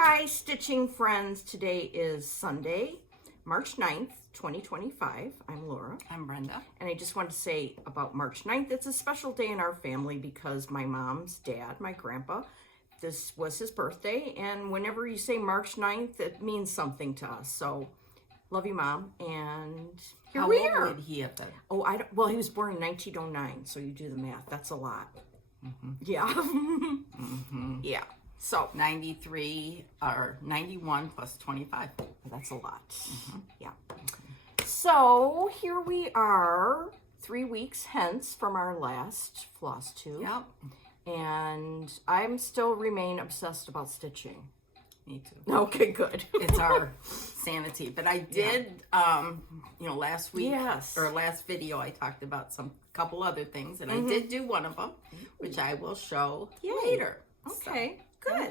Hi, stitching friends. Today is Sunday, March 9th, 2025. I'm Laura. I'm Brenda. And I just want to say about March 9th, it's a special day in our family because my mom's dad, my grandpa, this was his birthday. And whenever you say March 9th, it means something to us. So, love you, Mom. And here we are. How old did he have been? Oh, well, he was born in 1909, so you do the math. That's a lot. Mm-hmm. Yeah. Mm-hmm. Yeah. So 93 or 91 plus 25. That's a lot. Mm-hmm. Yeah. So here we are 3 weeks hence from our last Flosstube. Yep. And I'm still remain obsessed about stitching. Me too. Okay, good. It's our sanity. But I did, last week or last video, I talked about couple other things, and I did do one of them, which I will show later. Okay, so, good.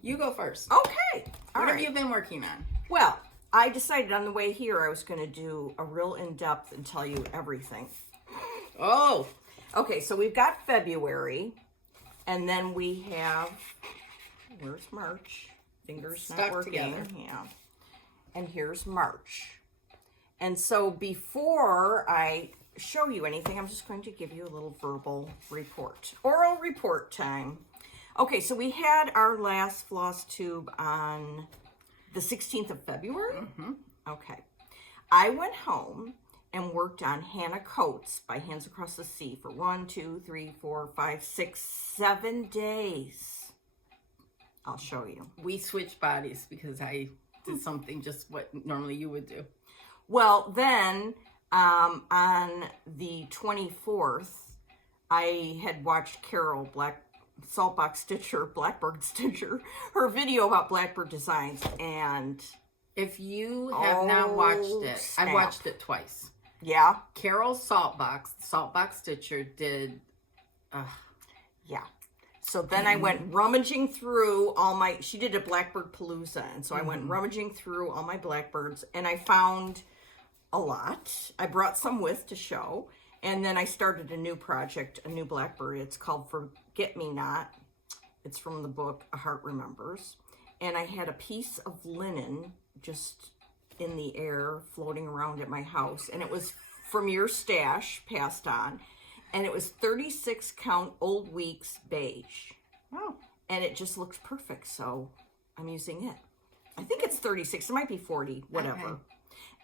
You go first. Okay. What have you been working on? Well, I decided on the way here I was going to do a real in-depth and tell you everything. Oh. Okay, so we've got February, and then we have, where's March? Fingers Stuck not working. together. Yeah. And here's March. And so before I show you anything, I'm just going to give you a little verbal report. Oral report time. Okay, so we had our last Flosstube on the 16th of February. Mm-hmm. Okay. I went home and worked on Hannah Coates by Hands Across the Sea for 1, 2, 3, 4, 5, 6, 7 days. I'll show you. We switched bodies because I did something just what normally you would do. Well, then on the 24th, I had watched Carol Blackbird Stitcher, her video about Blackbird Designs, and if you have not watched it, snap. I watched it twice. Yeah. Carol's Saltbox Stitcher did. Yeah. So then I went rummaging through she did a Blackbird Palooza, and so I went rummaging through all my Blackbirds, and I found a lot. I brought some with to show, and then I started a new project, a new Blackbird. It's called Forget Me Not. It's from the book A Heart Remembers, and I had a piece of linen just in the air floating around at my house, and it was from your stash, passed on. And it was 36 count Old Weeks beige. Wow. And it just looks perfect, so I'm using it. I think it's 36. It might be 40, whatever. Okay.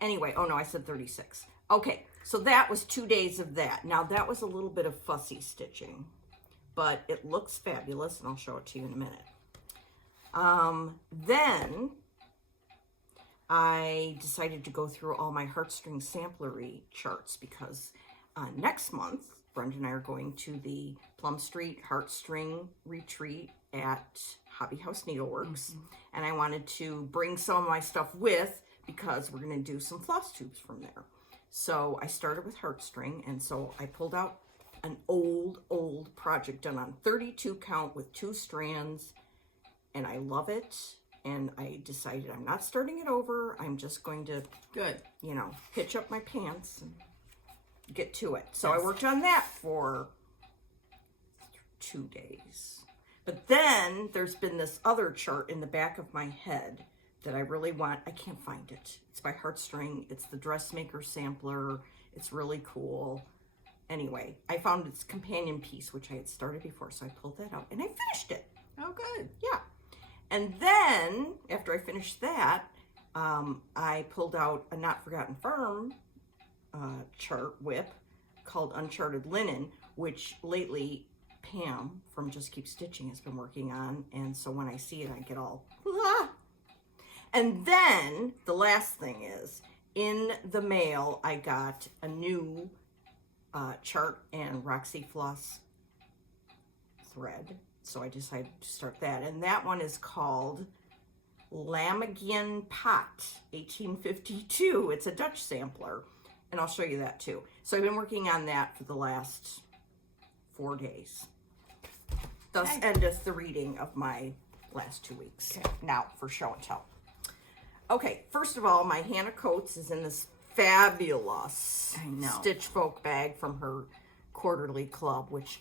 Anyway, oh no, I said 36. Okay, so that was 2 days of that. Now, that was a little bit of fussy stitching, but it looks fabulous, and I'll show it to you in a minute. Then I decided to go through all my Heartstring samplery charts because next month, Brenda and I are going to the Plum Street Heartstring retreat at Hobby House Needleworks. And I wanted to bring some of my stuff with because we're going to do some floss tubes from there. So I started with Heartstring, and so I pulled out an old project done on 32 count with 2 strands, and I love it. And I decided I'm not starting it over. I'm just going to, hitch up my pants and get to it. So I worked on that for 2 days. But then there's been this other chart in the back of my head that I really want. I can't find it. It's by Heartstring. It's the Dressmaker sampler. It's really cool. Anyway, I found its companion piece, which I had started before, so I pulled that out and I finished it. Oh, good. Yeah. And then after I finished that, I pulled out a Not Forgotten Firm chart whip called Uncharted Linen, which lately Pam from Just Keep Stitching has been working on, and so when I see it I get all And then the last thing is, in the mail I got a new chart and Roxy Floss thread, so I decided to start that, and that one is called Lamagin Pot 1852. It's a Dutch sampler, and I'll show you that too. So I've been working on that for the last 4 days. Thus endeth the reading of my last 2 weeks. Okay. Now for show and tell. Okay, first of all, my Hannah Coates is in this fabulous Stitch Folk bag from her quarterly club, which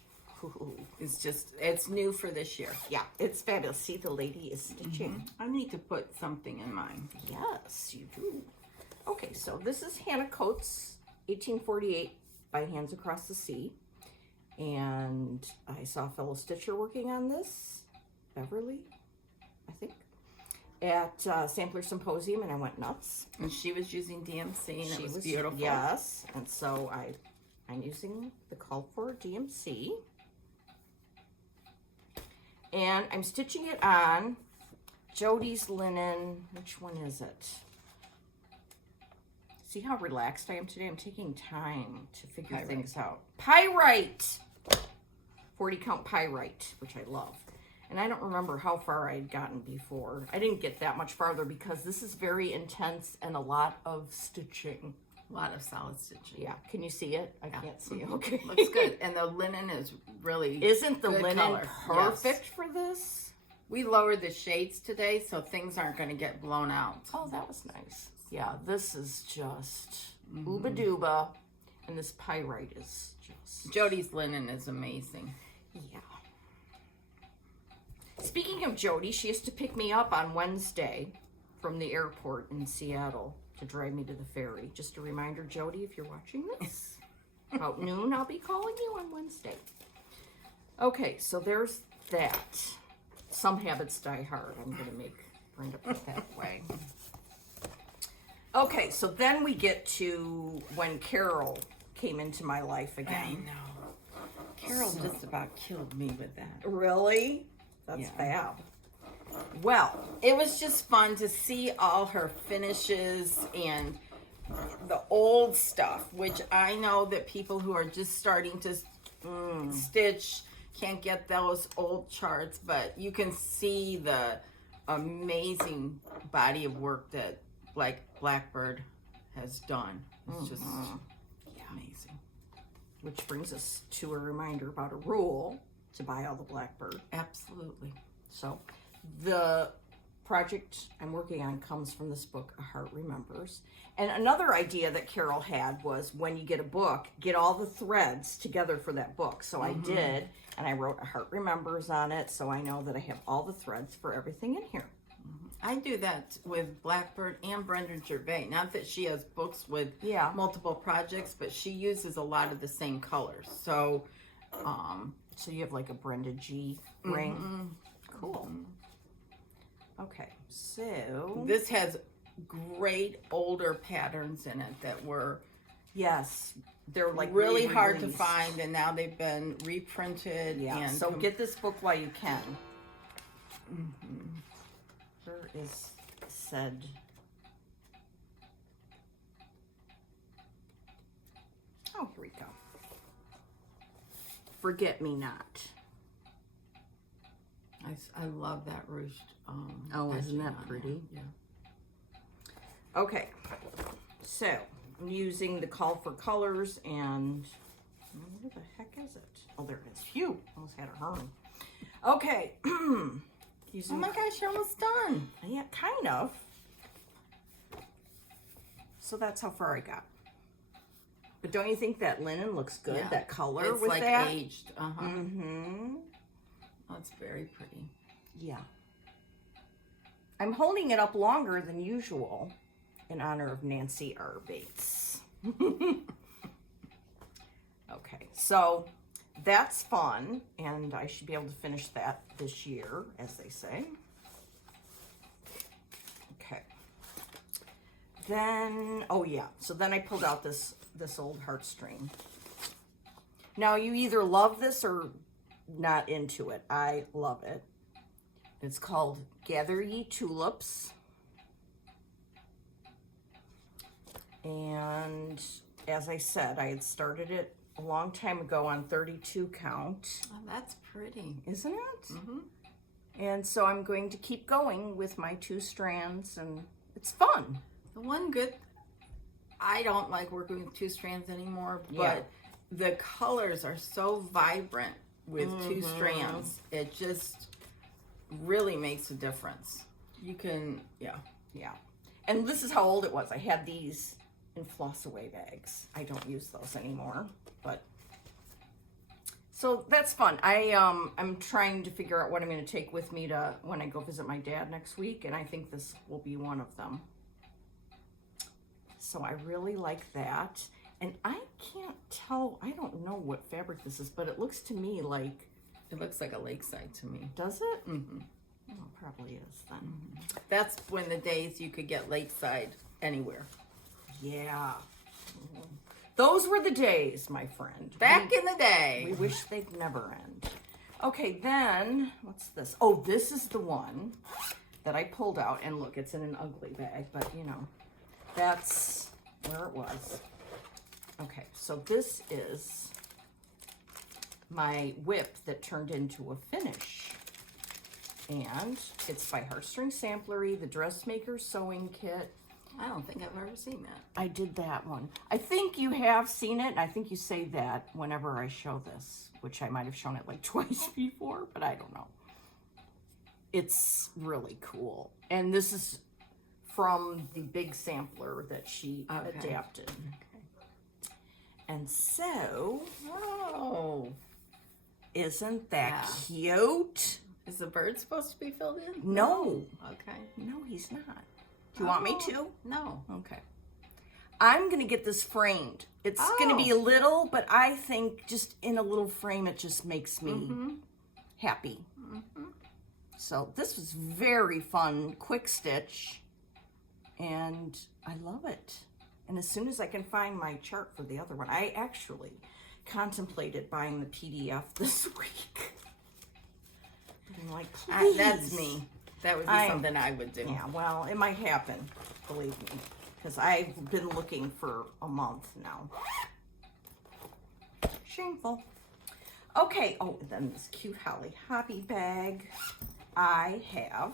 It's new for this year. Yeah, it's fabulous. See, the lady is stitching. I need to put something in mine. Yes, you do. Okay, so this is Hannah Coates, 1848 by Hands Across the Sea. And I saw a fellow stitcher working on this, Beverly, I think, at Sampler Symposium, and I went nuts. And she was using DMC, and it was beautiful. Yes, and so I'm using the called for DMC. And I'm stitching it on Jody's linen. Which one is it? See how relaxed I am today? I'm taking time to figure things out. Pyrite! 40 count pyrite, which I love. And I don't remember how far I'd gotten before. I didn't get that much farther because this is very intense and a lot of stitching. A lot of solid stitching. Yeah, can you see it? I can't see it. Okay. Looks good. And the linen is really Isn't the linen color. perfect for this? We lowered the shades today, so things aren't going to get blown out. Oh, that was nice. Yeah, this is just ooba dooba. And this pyrite is just... Jody's linen is amazing. Yeah. Speaking of Jody, she used to pick me up on Wednesday from the airport in Seattle to drive me to the ferry. Just a reminder, Jody, if you're watching this, about noon, I'll be calling you on Wednesday. Okay, so there's that. Some habits die hard. I'm going to make Brenda put that way. Okay, so then we get to when Carol came into my life again. I know. Carol just about killed me with that. Really? That's bad. Well, it was just fun to see all her finishes and the old stuff, which I know that people who are just starting to stitch can't get those old charts, but you can see the amazing body of work that Blackbird has done. It's just amazing. Which brings us to a reminder about a rule to buy all the Blackbird. Absolutely. So the project I'm working on comes from this book, A Heart Remembers. And another idea that Carol had was when you get a book, get all the threads together for that book. So I did, and I wrote A Heart Remembers on it, so I know that I have all the threads for everything in here. I do that with Blackbird and Brenda Gervais. Not that she has books with multiple projects, but she uses a lot of the same colors. So, so you have like a Brenda G ring. Cool. Okay, so this has great older patterns in it that were they're like really hard to find, and now they've been reprinted. And so get this book while you can. Where is said? Oh, here we go. Forget Me Not. I love that ruched. Isn't that pretty? Yeah. Okay, so I'm using the Call for Colors and where the heck is it? Oh, there it is. Phew, almost had a hurry. Okay. Oh my gosh, you're almost done. Yeah, kind of. So that's how far I got. But don't you think that linen looks good? Yeah. That color it's with like that? aged. That's very pretty. Yeah. I'm holding it up longer than usual in honor of Nancy R. Bates. Okay, so that's fun, and I should be able to finish that this year, as they say. Okay. Then, so then I pulled out this old Heartstring. Now, you either love this or not into it. I love it. It's called Gather Ye Tulips. And as I said, I had started it a long time ago on 32 count. Oh, that's pretty. Isn't it? And so I'm going to keep going with my 2 strands, and it's fun. The one good, I don't like working with 2 strands anymore, but the colors are so vibrant with 2 strands. It just really makes a difference. You can, yeah. And this is how old it was. I had these in floss away bags. I don't use those anymore, but So that's fun. I'm trying to figure out what I'm going to take with me to when I go visit my dad next week, and I think this will be one of them. So I really like that. And I can't tell, I don't know what fabric this is, but it looks to me like... It looks like a lakeside to me. Does it? Mm-hmm. Well, it probably is then. Mm-hmm. That's when the days you could get lakeside anywhere. Yeah. Mm-hmm. Those were the days, my friend. Back in the day. We wish they'd never end. Okay, then, what's this? Oh, this is the one that I pulled out. And look, it's in an ugly bag, but you know, that's where it was. Okay, so this is my whip that turned into a finish. And it's by Heartstring Samplery, the Dressmaker sewing kit. I don't think I've ever seen that. I did that one. I think you have seen it, and I think you say that whenever I show this, which I might have shown it like twice before, but I don't know. It's really cool. And this is from the big sampler that she adapted. Okay. And so, oh, isn't that cute? Is the bird supposed to be filled in? No. Okay. No, he's not. Do you want me to? No. Okay. I'm going to get this framed. It's going to be a little, but I think just in a little frame, it just makes me happy. So this was very fun, quick stitch, and I love it. And as soon as I can find my chart for the other one, I actually contemplated buying the PDF this week. But I'm like, please. That's me. That would be something I would do. Yeah, well, it might happen, believe me, because I've been looking for a month now. Shameful. Okay, oh, and then this cute Holly Hobby bag. I have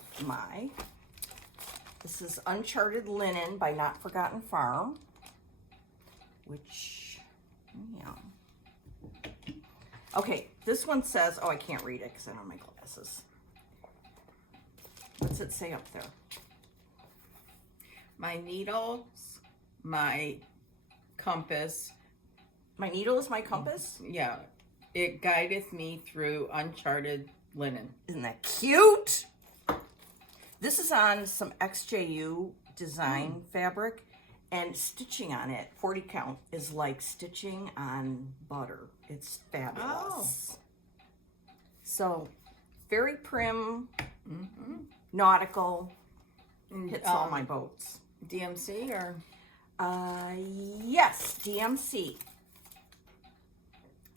this is Uncharted Linen by Not Forgotten Farm, which, yeah. Okay, this one says, oh, I can't read it because I don't have my glasses. What's it say up there? My needles, my compass. My needle is my compass? Yeah. It guideth me through uncharted linen. Isn't that cute? This is on some XJU design fabric, and stitching on it, 40 count, is like stitching on butter. It's fabulous. Oh. So, very prim, nautical, hits all my boats. DMC or? Yes, DMC.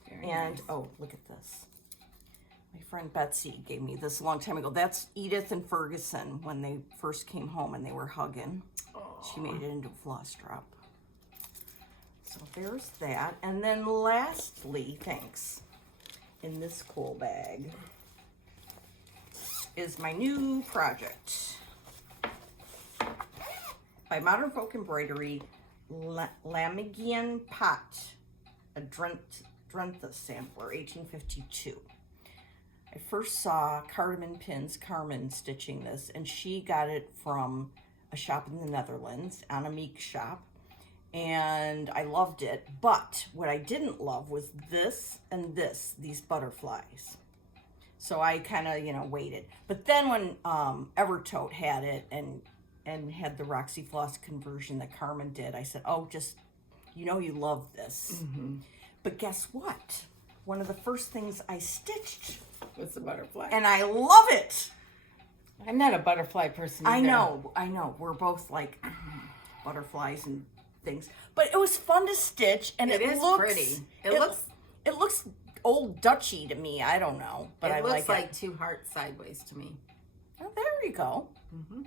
Very and, nice. Oh, look at this. My friend Betsy gave me this a long time ago. That's Edith and Ferguson when they first came home and they were hugging. Aww. She made it into a floss drop. So there's that. And then lastly, thanks, in this cool bag is my new project by Modern Folk Embroidery, Lamigian Pot, a Drentha sampler, 1852. I first saw Cardamom Pins, Carmen, stitching this, and she got it from a shop in the Netherlands, Annemiek shop, and I loved it. But what I didn't love was this and this, these butterflies. So I kind of, waited. But then when Evertote had it and had the Roxy Floss conversion that Carmen did, I said, oh, just, you love this. Mm-hmm. But guess what? One of the first things I stitched was the butterfly. And I love it. I'm not a butterfly person either. I know. We're both like butterflies and things. But it was fun to stitch, and it looks pretty. It looks old Dutchy to me. I don't know, but I like it. It looks like two hearts sideways to me. Oh, there you go. Mm-hmm.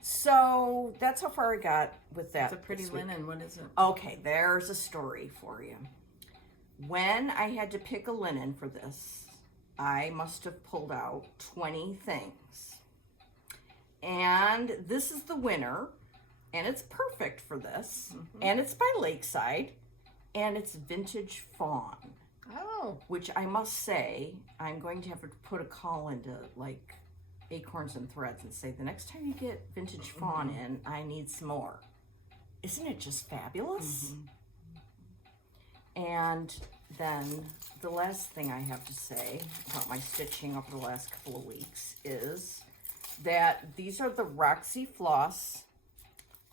So that's how far I got with that. It's a pretty linen. What is it? Okay, there's a story for you. When I had to pick a linen for this, I must have pulled out 20 things. And this is the winner, and it's perfect for this. Mm-hmm. And it's by Lakeside, and it's Vintage Fawn. Oh. Which I must say, I'm going to have to put a call into like Acorns and Threads and say, the next time you get Vintage Fawn in, I need some more. Isn't it just fabulous? Mm-hmm. And then the last thing I have to say about my stitching over the last couple of weeks is that these are the Roxy Floss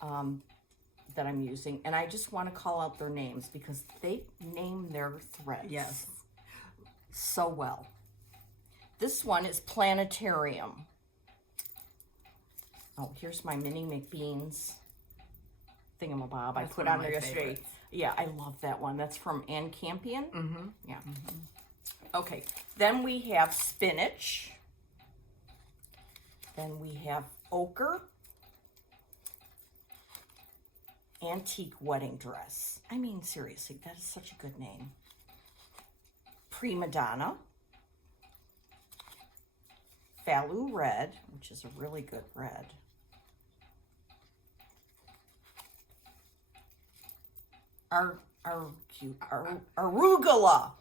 that I'm using, and I just want to call out their names because they name their threads so well. This one is Planetarium. Oh, here's my Minnie McBean's thingamabob I put on there yesterday. Favorites. Yeah, I love that one. That's from Ann Campion. Yeah. Okay, then we have spinach. Then we have ochre. Antique wedding dress. I mean, seriously, that is such a good name. Prima Donna. Falou red, which is a really good red. Arugula.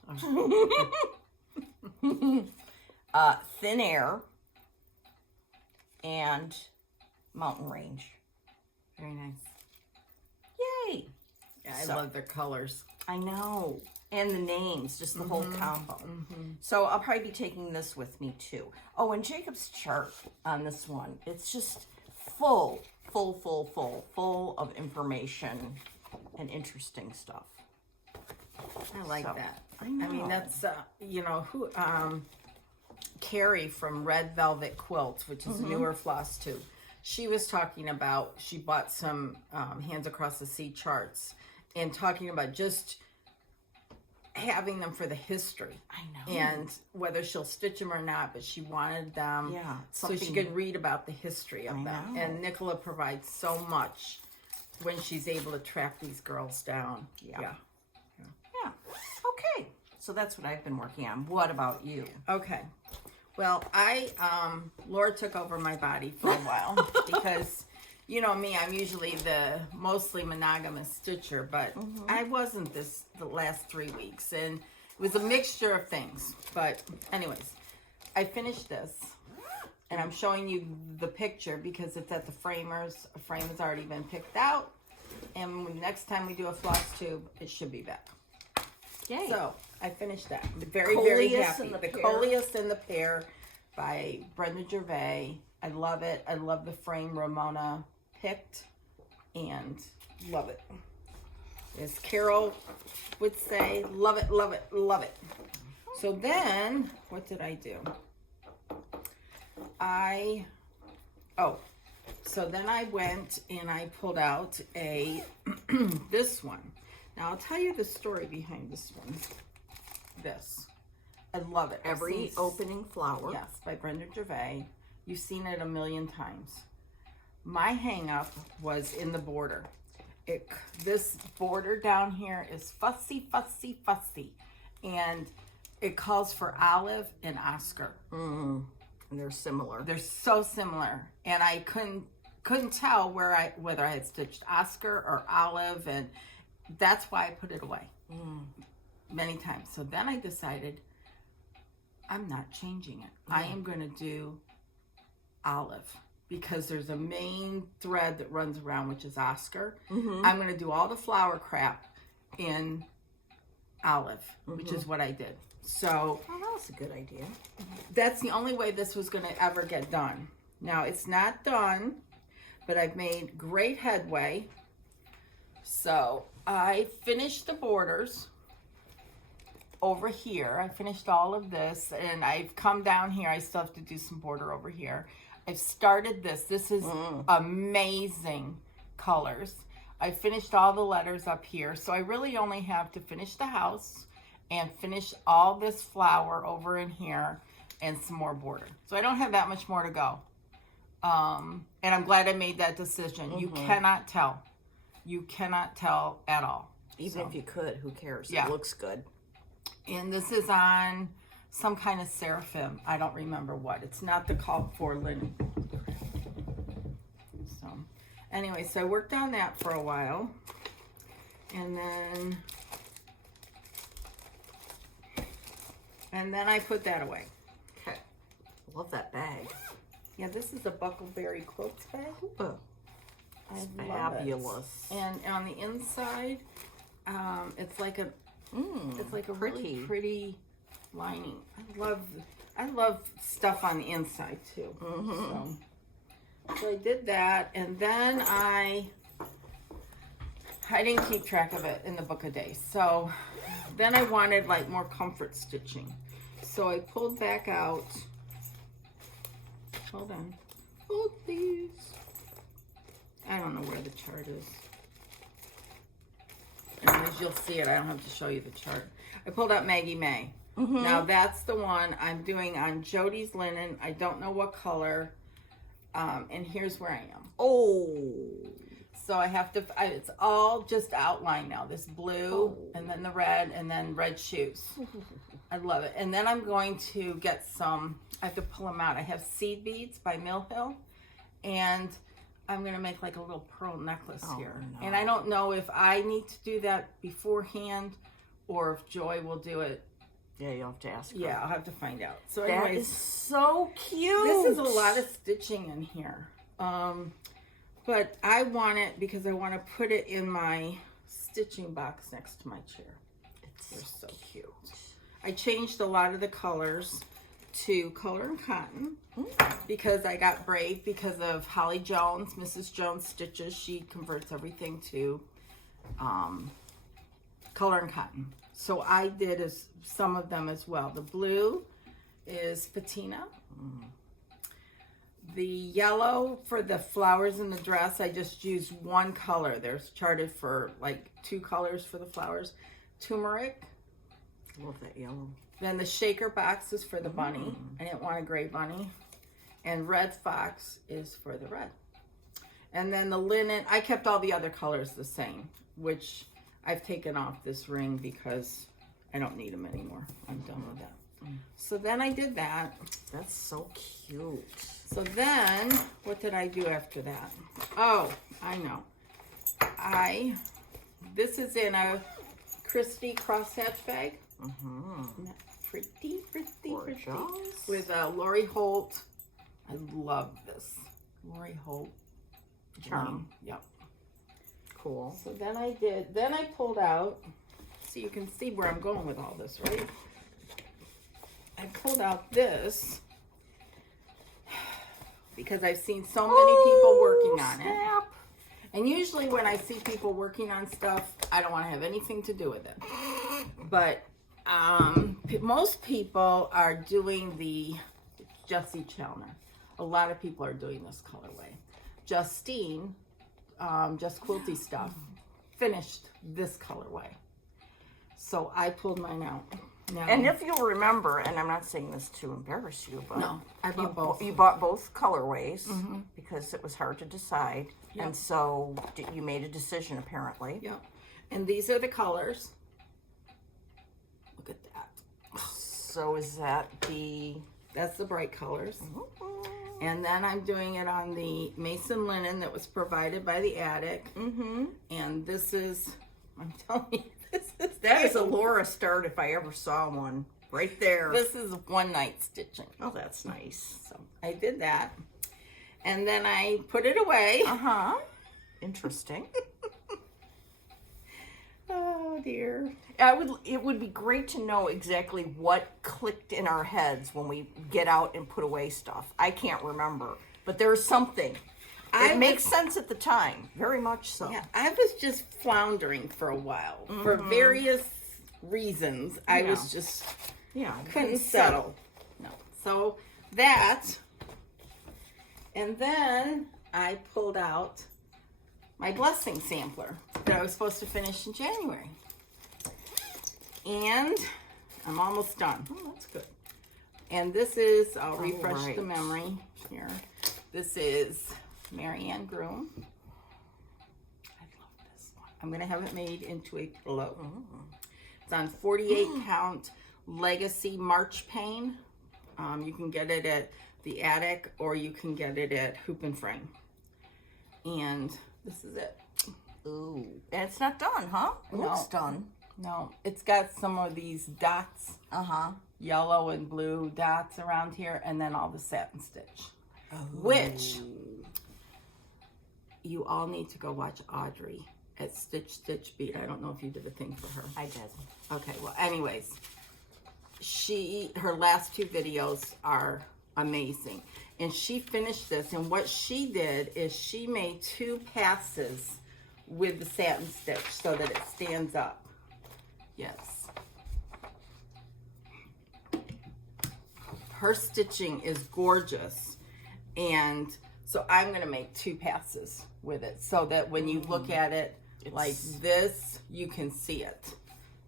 Thin air. And mountain range. Very nice. Yay. Yeah, I love their colors. I know. And the names, just the whole combo. So I'll probably be taking this with me too. Oh, and Jacob's chart on this one, it's just full of information and interesting stuff. I like that. I know. I mean, that's, you know, who, Carrie from Red Velvet Quilts, which is a newer floss tube. She was talking about, she bought some Hands Across the Sea charts and talking about just having them for the history. I know. And whether she'll stitch them or not, but she wanted them so she could read about the history of them. Know. And Nicola provides so much when she's able to track these girls down. Yeah. Okay. So that's what I've been working on. What about you? Okay. Well, Laura took over my body for a while because, you know me, I'm usually the mostly monogamous stitcher, but I wasn't the last 3 weeks, and it was a mixture of things. But anyways, I finished this, and I'm showing you the picture because it's at the framers. A frame has already been picked out, and next time we do a floss tube, it should be back. Yay. So I finished that. Very, very happy. The Coleus and the Pear by Brenda Gervais. I love it. I love the frame Ramona picked and love it. As Carol would say, love it, love it, love it. So then, what did I do? So then I went and I pulled out this one. Now, I'll tell you the story behind this one. This. I love it. Every Opening Flower. Yes, by Brenda Gervais. You've seen it a million times. My hang-up was in the border. This border down here is fussy, fussy, fussy. And it calls for Olive and Oscar. And they're similar. They're so similar. And I couldn't tell whether I had stitched Oscar or Olive, and that's why I put it away many times. So then I decided I'm not changing it. I am going to do Olive because there's a main thread that runs around, which is Oscar. I'm going to do all the flower crap in Olive, which is what I did. So that was a good idea. That's the only way this was going to ever get done. Now, it's not done, but I've made great headway. So I finished the borders over here. I finished all of this, and I've come down here. I still have to do some border over here. I've started this. This is amazing colors. I finished all the letters up here, so I really only have to finish the house and finish all this flower over in here and some more border. So I don't have that much more to go. And I'm glad I made that decision. You cannot tell. You cannot tell at all. Even if you could, who cares? Yeah. It looks good. And this is on some kind of seraphim. I don't remember what. It's not the called for linen. So anyway, so I worked on that for a while. And then I put that away. Okay. Love that bag. Yeah, this is a Buckleberry Quilts bag. It's I love fabulous. it. And on the inside, it's like a It's like a really pretty lining. I love stuff on the inside too. So I did that, and then I didn't keep track of it in the book a day. So then I wanted like more comfort stitching. So I pulled back out. Hold on. Hold these. I don't know where the chart is. And as you'll see it, I don't have to show you the chart. I pulled out Maggie May. Now that's the one I'm doing on Jody's linen. I don't know what color. And here's where I am. So I have to, it's all just outlined now. This blue, and then the red, and then red shoes. I love it. And then I'm going to get some, I have to pull them out. I have seed beads by Mill Hill, and I'm going to make like a little pearl necklace here. No. And I don't know if I need to do that beforehand or if Joy will do it. Yeah, you'll have to ask her. Yeah, I'll have to find out. So that anyways, is so cute. This is a lot of stitching in here. But I want it because I want to put it in my stitching box next to my chair. They're so cute. I changed a lot of the colors to color and cotton because I got brave because of Holly Jones, Mrs. Jones Stitches. She converts everything to color and cotton. So I did some of them as well. The blue is patina. The yellow for the flowers in the dress, I just used one color. There's charted for like 2 colors for the flowers. Turmeric. Love that yellow. Then the shaker box is for the bunny. I didn't want a gray bunny. And red fox is for the red. And then the linen, I kept all the other colors the same, which I've taken off this ring because I don't need them anymore. I'm done with that. So then I did that. That's so cute. So then, what did I do after that? Oh, I know. This is in a Christie crosshatch bag. Isn't that pretty? With Lori Holt. I love this. Lori Holt charm. Yep. Cool. So then I pulled out, so you can see where I'm going with all this, right? I pulled out this because I've seen so many people working on it. And usually when I see people working on stuff, I don't want to have anything to do with it. But most people are doing the Jessie Chalner. A lot of people are doing this colorway. Justine, Just Quilty Stuff, finished this colorway. So I pulled mine out. Now, and if you'll remember, and I'm not saying this to embarrass you, but no, I bought both. You bought both colorways because it was hard to decide. Yep. And so you made a decision, apparently. Yep. And these are the colors. Look at that. So is that that's the bright colors. And then I'm doing it on the Mason linen that was provided by the attic. And this is, I'm telling you, that is a Laura start if I ever saw one. Right there. This is one night stitching. Oh, that's nice. So I did that. And then I put it away. Interesting. Oh dear. It would be great to know exactly what clicked in our heads when we get out and put away stuff. I can't remember, but there's something. It makes sense at the time, very much so. Yeah, I was just floundering for a while for various reasons. I was just couldn't settle. No, so that, and then I pulled out my blessing sampler that I was supposed to finish in January. And I'm almost done. Oh, that's good. And this is, I'll refresh the memory here. This is Marianne Groom. I love this one. I'm going to have it made into a pillow. It's on 48 count Legacy March Pane. You can get it at the attic or you can get it at Hoop and Frame. And this is it. Ooh. And it's not done, huh? It looks done. No, it's got some of these dots, yellow and blue dots around here, and then all the satin stitch, which you all need to go watch Audrey at Stitch Beat. I don't know if you did a thing for her. I did. Okay, well, anyways, her last 2 videos are amazing. And she finished this, and what she did is she made 2 passes with the satin stitch so that it stands up. Yes. Her stitching is gorgeous, and so I'm going to make 2 passes with it so that when you look at it like this, you can see it.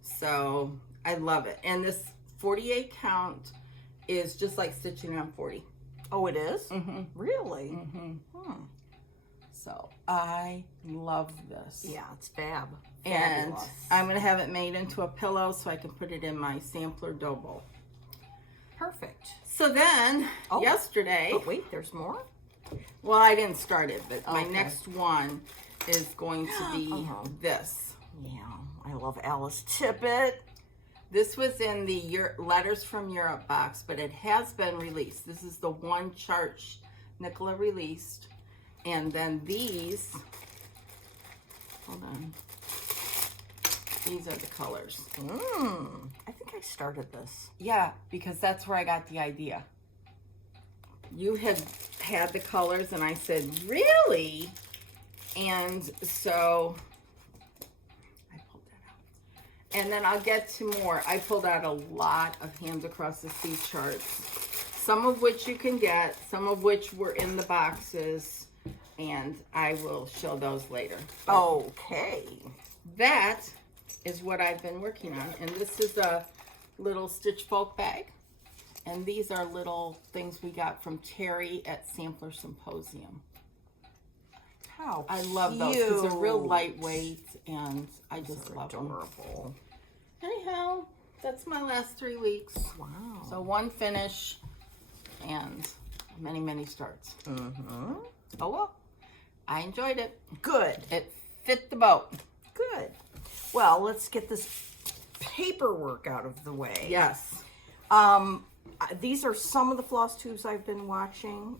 So I love it. And this 48 count is just like stitching on 40. Oh, it is? Mm-hmm. Really? Mm-hmm. So I love this. Yeah, it's fab. And Fabulous. I'm going to have it made into a pillow so I can put it in my sampler dough bowl. Perfect. So then, yesterday... Oh, wait, there's more? Well, I didn't start it, but my Okay. next one is going to be this. Yeah, I love Alice Tippett. This was in the Letters from Europe box, but it has been released. This is the one chart Nicola released. And then these, hold on, these are the colors. I think I started this. Yeah, because that's where I got the idea. You had the colors, and I said, really? And so I pulled that out. And then I'll get to more. I pulled out a lot of Hands Across the Sea charts, some of which you can get, some of which were in the boxes, and I will show those later. But okay. that is what I've been working on. And this is a little Stitch Folk bag. And these are little things we got from Terry at Sampler Symposium. How I love those because they're real lightweight, and I just love adorable. them. Anyhow, that's my last 3 weeks. Wow. So 1 finish and many, many starts. Mm-hmm. Oh well, I enjoyed it. Good. It fit the boat. Good. Well, let's get this paperwork out of the way. Yes. These are some of the floss tubes I've been watching.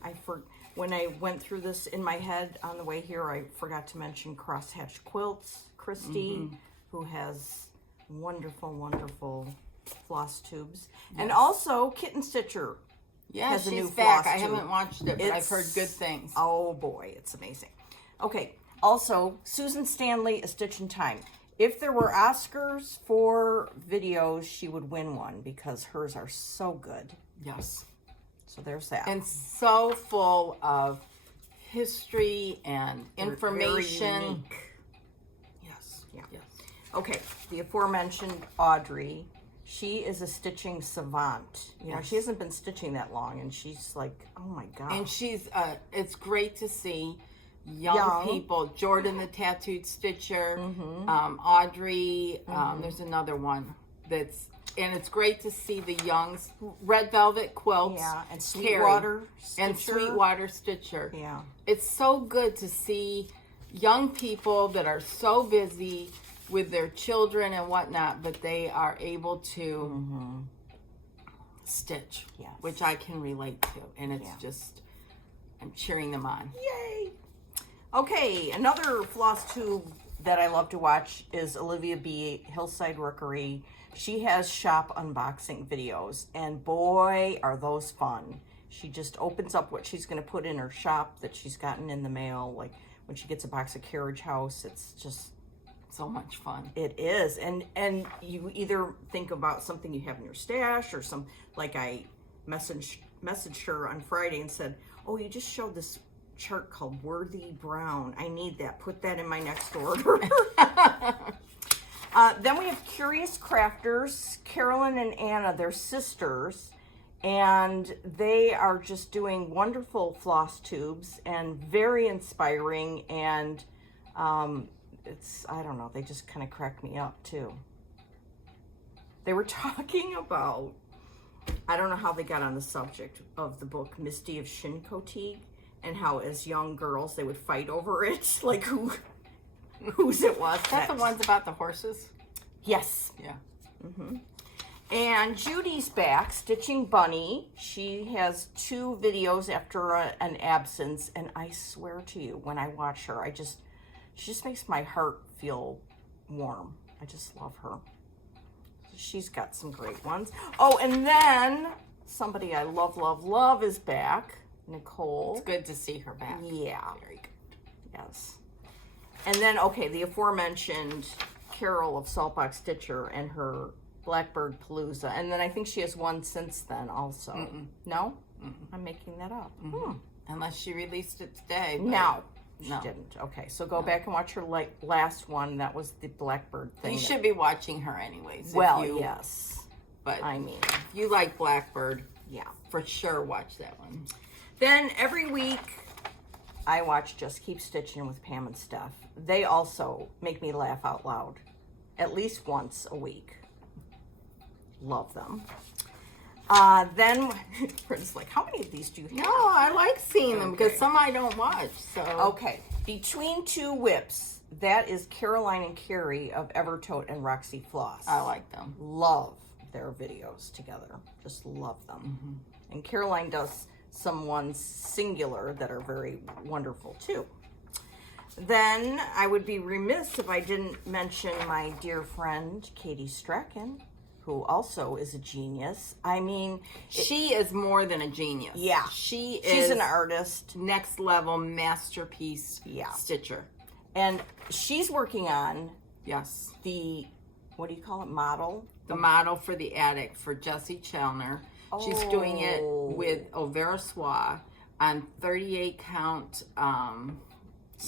When I went through this in my head on the way here, I forgot to mention Crosshatch Quilts, Christy, who has wonderful, wonderful floss tubes. Yes. And also Kitten Stitcher. Yeah, has a she's new back. floss I tube. haven't watched it, but I've heard good things. Oh boy, it's amazing. Okay, also Susan Stanley, A Stitch in Time. If there were Oscars for videos, she would win one because hers are so good. Yes. So there's that. And so full of history and information. Very unique. Yes. Yeah. Yes. Okay, the aforementioned Audrey. She is a stitching savant. You know, she hasn't been stitching that long, and she's like, oh my God. And she's, it's great to see young people. Jordan the Tattooed Stitcher, Audrey, there's another one that's, and it's great to see the youngs. Red Velvet Quilts. Yeah, and Sweetwater Stitcher. And Sweetwater Stitcher. Yeah. It's so good to see young people that are so busy with their children and whatnot, but they are able to stitch, which I can relate to. And it's just, I'm cheering them on. Yay! Okay, another floss tube that I love to watch is Olivia B. Hillside Rookery. She has shop unboxing videos, and boy, are those fun. She just opens up what she's going to put in her shop that she's gotten in the mail. Like when she gets a box of Carriage House, it's just so much fun. It is. And you either think about something you have in your stash or some, like I messaged her on Friday and said, oh, you just showed this chart called Worthy Brown. I need that. Put that in my next order. Then we have Curious Crafters, Carolyn and Anna, they're sisters, and they are just doing wonderful floss tubes and very inspiring, and it's, I don't know, they just kind of crack me up too. They were talking about, I don't know how they got on the subject of the book Misty of Shinkotig, and how as young girls they would fight over it, like whose it was. That's the ones about the horses? Yes. Yeah. And Judy's back, Stitching Bunny. She has 2 videos after an absence, and I swear to you, when I watch her, She just makes my heart feel warm. I just love her. She's got some great ones. Oh, and then somebody I love, love, love is back. Nicole. It's good to see her back. Yeah. Very good. Yes. And then, okay, the aforementioned Carol of Saltbox Stitcher and her Blackbird Palooza. And then I think she has one since then also. No? I'm making that up. Unless she released it today. No. She didn't. Okay, so go back and watch her last one. That was the Blackbird thing. You should be watching her anyways. Well, yes. But I mean, if you like Blackbird, yeah, for sure watch that one. Then every week I watch Just Keep Stitching with Pam and Steph. They also make me laugh out loud at least once a week. Love them. Then Brenda's like, how many of these do you have? No, I like seeing them because some I don't watch. So okay, Between Two Whips, that is Caroline and Carrie of Evertote and Roxy Floss. I like them. Love their videos together. Just love them. And Caroline does some ones singular that are very wonderful too. Then I would be remiss if I didn't mention my dear friend Katie Strachan, who also is a genius. I mean, she is more than a genius. Yeah. She's an artist. Next level masterpiece stitcher. And she's working on the, what do you call it, model? The model for the attic for Jessie Chalner. She's doing it with Overa Soie on 38 count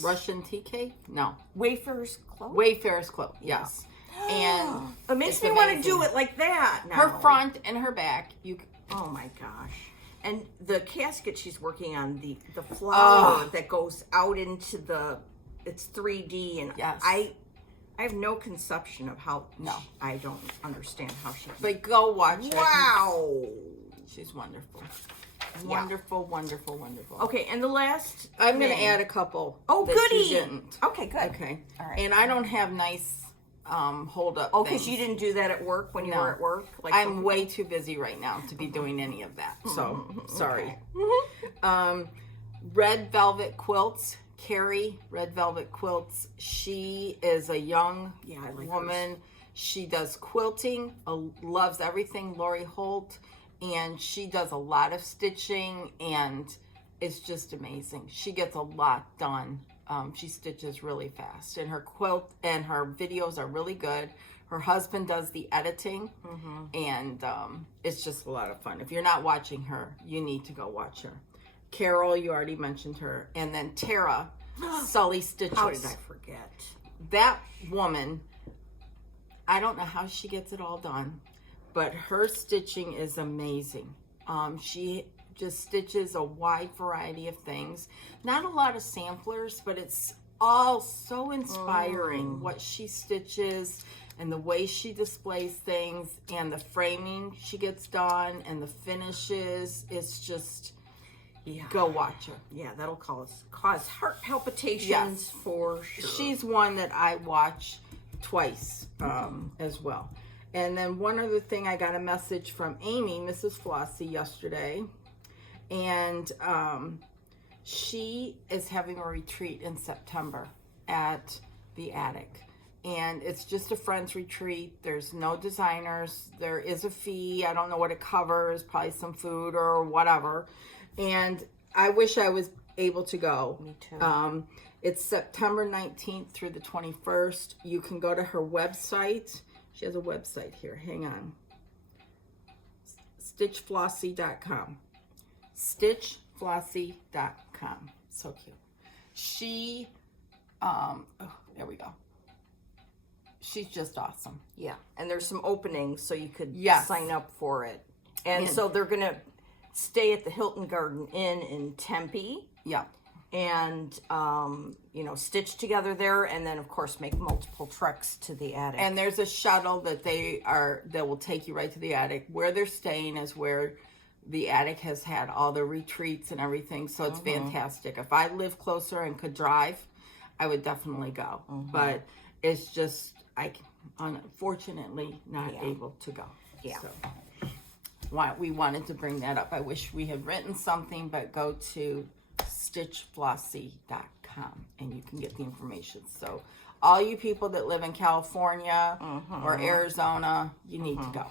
Russian TK? No. Wayfarer's Cloak? Wayfarer's Cloak, yes. And it makes me want to do it like that now. Her front and her back. Oh my gosh. And the casket she's working on, the flower that goes out into it's 3D. And I have no conception of how, I don't understand how she. But go watch her. Wow. She's wonderful. Wonderful, wonderful, wonderful. Okay, and the last I'm going to add a couple. Oh, that goody. You didn't. Okay, good. Okay. All right. And I don't have nice hold up. Oh, because you didn't do that at work when you were at work? Like I'm way too busy right now to be doing any of that. So, sorry. Red Velvet Quilts. Carrie, Red Velvet Quilts. She is a young woman. She does quilting, loves everything Lori Holt, and she does a lot of stitching, and it's just amazing. She gets a lot done. She stitches really fast, and her quilt and her videos are really good. Her husband does the editing, and it's just a lot of fun. If you're not watching her, you need to go watch her. Carol, you already mentioned her. And then Tara, Sully Stitches. How did I forget? That woman, I don't know how she gets it all done, but her stitching is amazing. She just stitches a wide variety of things. Not a lot of samplers, but it's all so inspiring what she stitches and the way she displays things and the framing she gets done and the finishes. It's just... go watch her. Yeah, that'll cause heart palpitations for sure. She's one that I watch twice as well. And then one other thing, I got a message from Amy, Mrs. Flossie, yesterday. And she is having a retreat in September at the attic. And it's just a friend's retreat. There's no designers. There is a fee. I don't know what it covers. Probably some food or whatever. And I wish I was able to go. Me too. It's September 19th through the 21st. You can go to her website. She has a website here. Hang on. Stitchflossy.com. Stitchflossy.com. So cute. She, there we go. She's just awesome. Yeah. And there's some openings so you could sign up for it. And so they're going to stay at the Hilton Garden Inn in Tempe. Yeah. And, stitch together there. And then, of course, make multiple treks to the attic. And there's a shuttle that that will take you right to the attic. Where they're staying is where the attic has had all the retreats and everything. So it's fantastic. If I lived closer and could drive, I would definitely go. But it's just, unfortunately not able to go. Yeah. So we wanted to bring that up. I wish we had written something, but go to stitchflossy.com, and you can get the information. So all you people that live in California or Arizona, you need to go.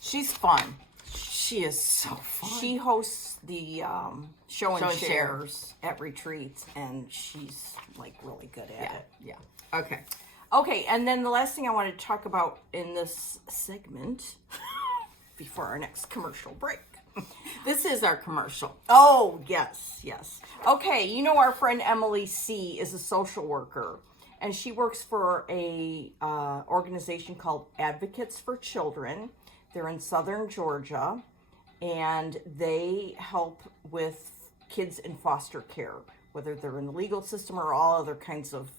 She's fun. She is so fun. She hosts the show and shares at retreats, and she's like really good at it. Yeah. Okay. Okay, and then the last thing I wanted to talk about in this segment before our next commercial break. This is our commercial. Oh, yes, yes. Okay, you know our friend Emily C. is a social worker, and she works for a organization called Advocates for Children. They're in southern Georgia, and they help with kids in foster care, whether they're in the legal system or all other kinds of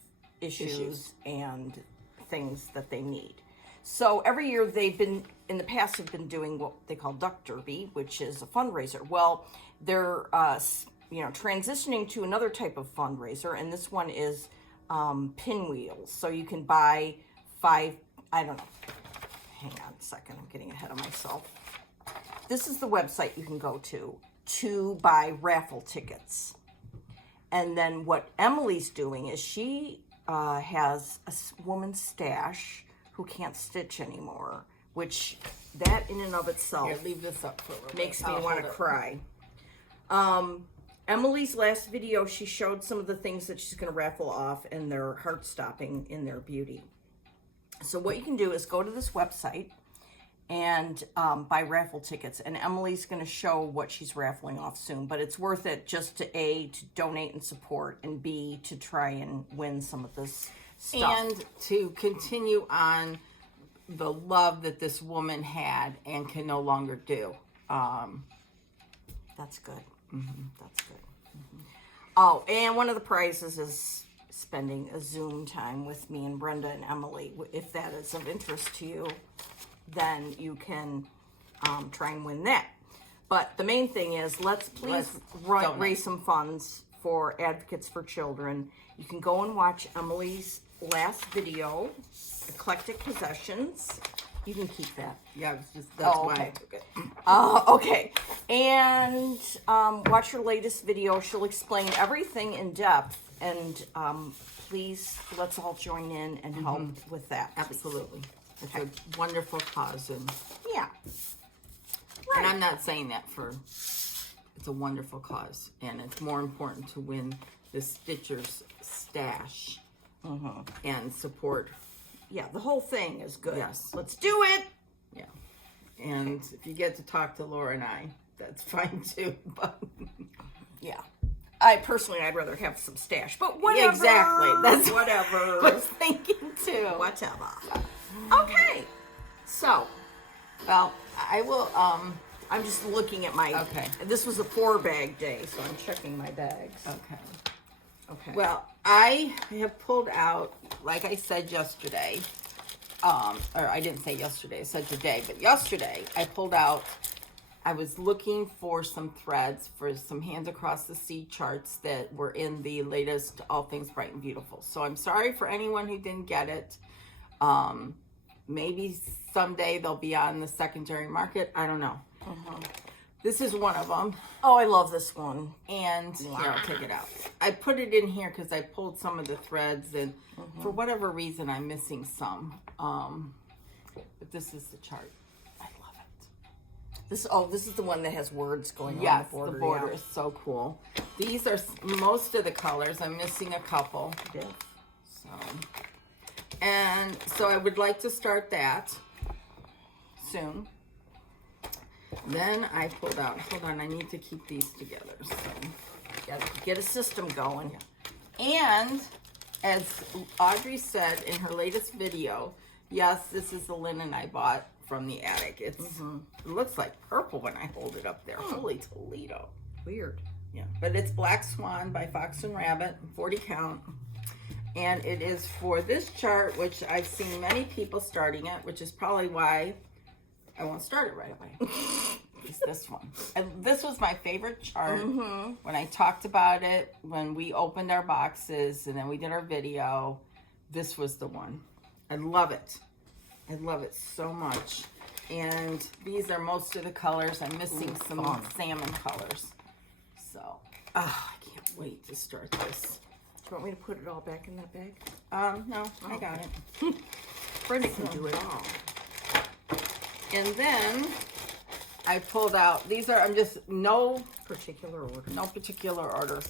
issues and things that they need. So every year in the past have been doing what they call Duck Derby, which is a fundraiser. Well, they're transitioning to another type of fundraiser, and this one is pinwheels. So you can buy 5, I don't know. Hang on a second, I'm getting ahead of myself. This is the website you can go to buy raffle tickets. And then what Emily's doing is she has a woman's stash who can't stitch anymore, which that in and of itself Here, leave this up for a little makes bit. me want to cry. Emily's last video, she showed some of the things that she's going to raffle off, and they're heart-stopping in their beauty. So what you can do is go to this website and buy raffle tickets, and Emily's going to show what she's raffling off soon, but it's worth it just to A, to donate and support, and B, to try and win some of this stuff. And to continue on the love that this woman had and can no longer do. That's good. That's good. Oh, and one of the prizes is spending a Zoom time with me and Brenda and Emily. If that is of interest to you, then you can try and win that. But the main thing is, let's raise some funds for Advocates for Children. You can go and watch Emily's last video, Eclectic Possessions. You can keep that. Yeah, that's why I took it. Okay. And watch her latest video. She'll explain everything in depth. And please, let's all join in and help with that. Absolutely. It's a wonderful cause. And, yeah. Right. And I'm not saying that it's a wonderful cause. And it's more important to win the Stitcher's stash and support. Yeah, the whole thing is good. Yes. Let's do it. Yeah. And if you get to talk to Laura and I, that's fine too. But yeah. I'd rather have some stash. But whatever. Exactly. That's whatever. I was thinking too. Whatever. Okay. So, well, I will, I'm just looking at my... Okay. This was a 4-bag day, so I'm checking my bags. Okay. Well, I have pulled out, like I said yesterday, or I didn't say yesterday, I said today, but yesterday I pulled out, I was looking for some threads for some Hands Across the Sea charts that were in the latest All Things Bright and Beautiful. So I'm sorry for anyone who didn't get it. Maybe someday they'll be on the secondary market. I don't know. This is one of them. Oh, I love this one. And here, I'll take it out. I put it in here because I pulled some of the threads, and for whatever reason, I'm missing some. But this is the chart. I love it. This is the one that has words going on Yes, the border. The border is so cool. These are most of the colors. I'm missing a couple. Yeah. So I would like to start that soon. Then I pulled out, hold on, I need to keep these together. So get a system going. And as Audrey said in her latest video, yes, this is the linen I bought from the attic. It looks like purple when I hold it up there. Holy Toledo. Weird. Yeah, but it's Black Swan by Fox and Rabbit, 40 count. And it is for this chart, which I've seen many people starting it, which is probably why I won't start it right away. It's this one. And this was my favorite chart when I talked about it, when we opened our boxes and then we did our video. This was the one. I love it. I love it so much. And these are most of the colors. I'm missing some salmon colors. So, I can't wait to start this. Do you want me to put it all back in that bag? No, I got it. Brenda can do it all. And then I pulled out, these are, I'm just, no particular order. No particular order.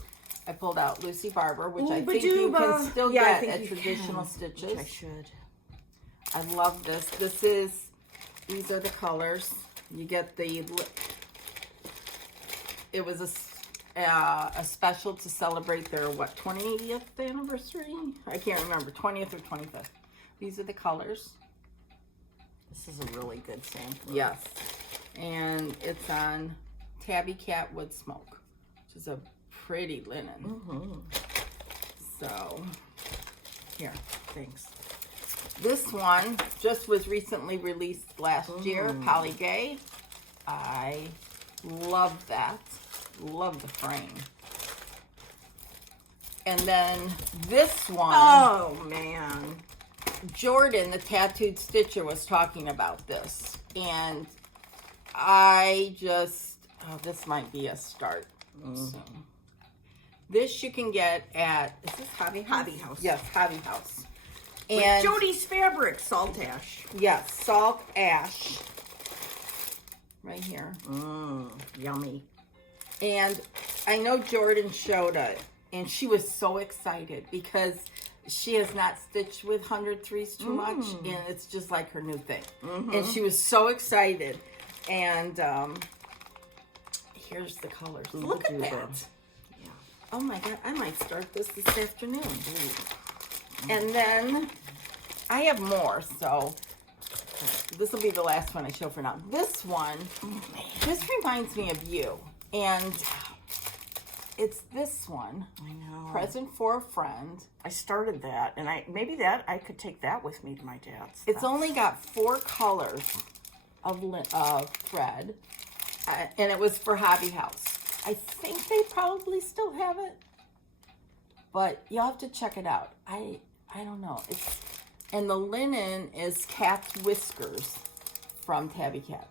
I pulled out Lucy Barber, which Ooh, I think you can still get at Traditional can. Stitches. Which I should. I love this. These are the colors. You get the, it was a special to celebrate their, 20th anniversary? I can't remember, 20th or 25th. These are the colors. This is a really good sample. Yes. And it's on Tabby Cat Wood Smoke, which is a pretty linen. So, here, thanks. This one just was recently released last year, Polly Gay. I love that. Love the frame. And then this one. Oh, man. Jordan, the tattooed stitcher, was talking about this. And I just, this might be a start. So, this you can get at, is this Hobby House? Hobby House. Yes, Hobby House. And Jody's Fabrics, Salt Ash. Yes, Salt Ash. Right here. Yummy. And I know Jordan showed it, and she was so excited because she has not stitched with 103s too much, and it's just like her new thing. And she was so excited. And here's the colors. Look at that. Yeah. Oh my God, I might start this afternoon. And then I have more, so this will be the last one I show for now. This one, this reminds me of you. And it's this one. I know. Present for a Friend. I started that, and I could take that with me to my dad's. It's only got 4 colors of thread, and it was for Hobby House. I think they probably still have it, but you'll have to check it out. I don't know. And the linen is cat's whiskers from Tabby Cat.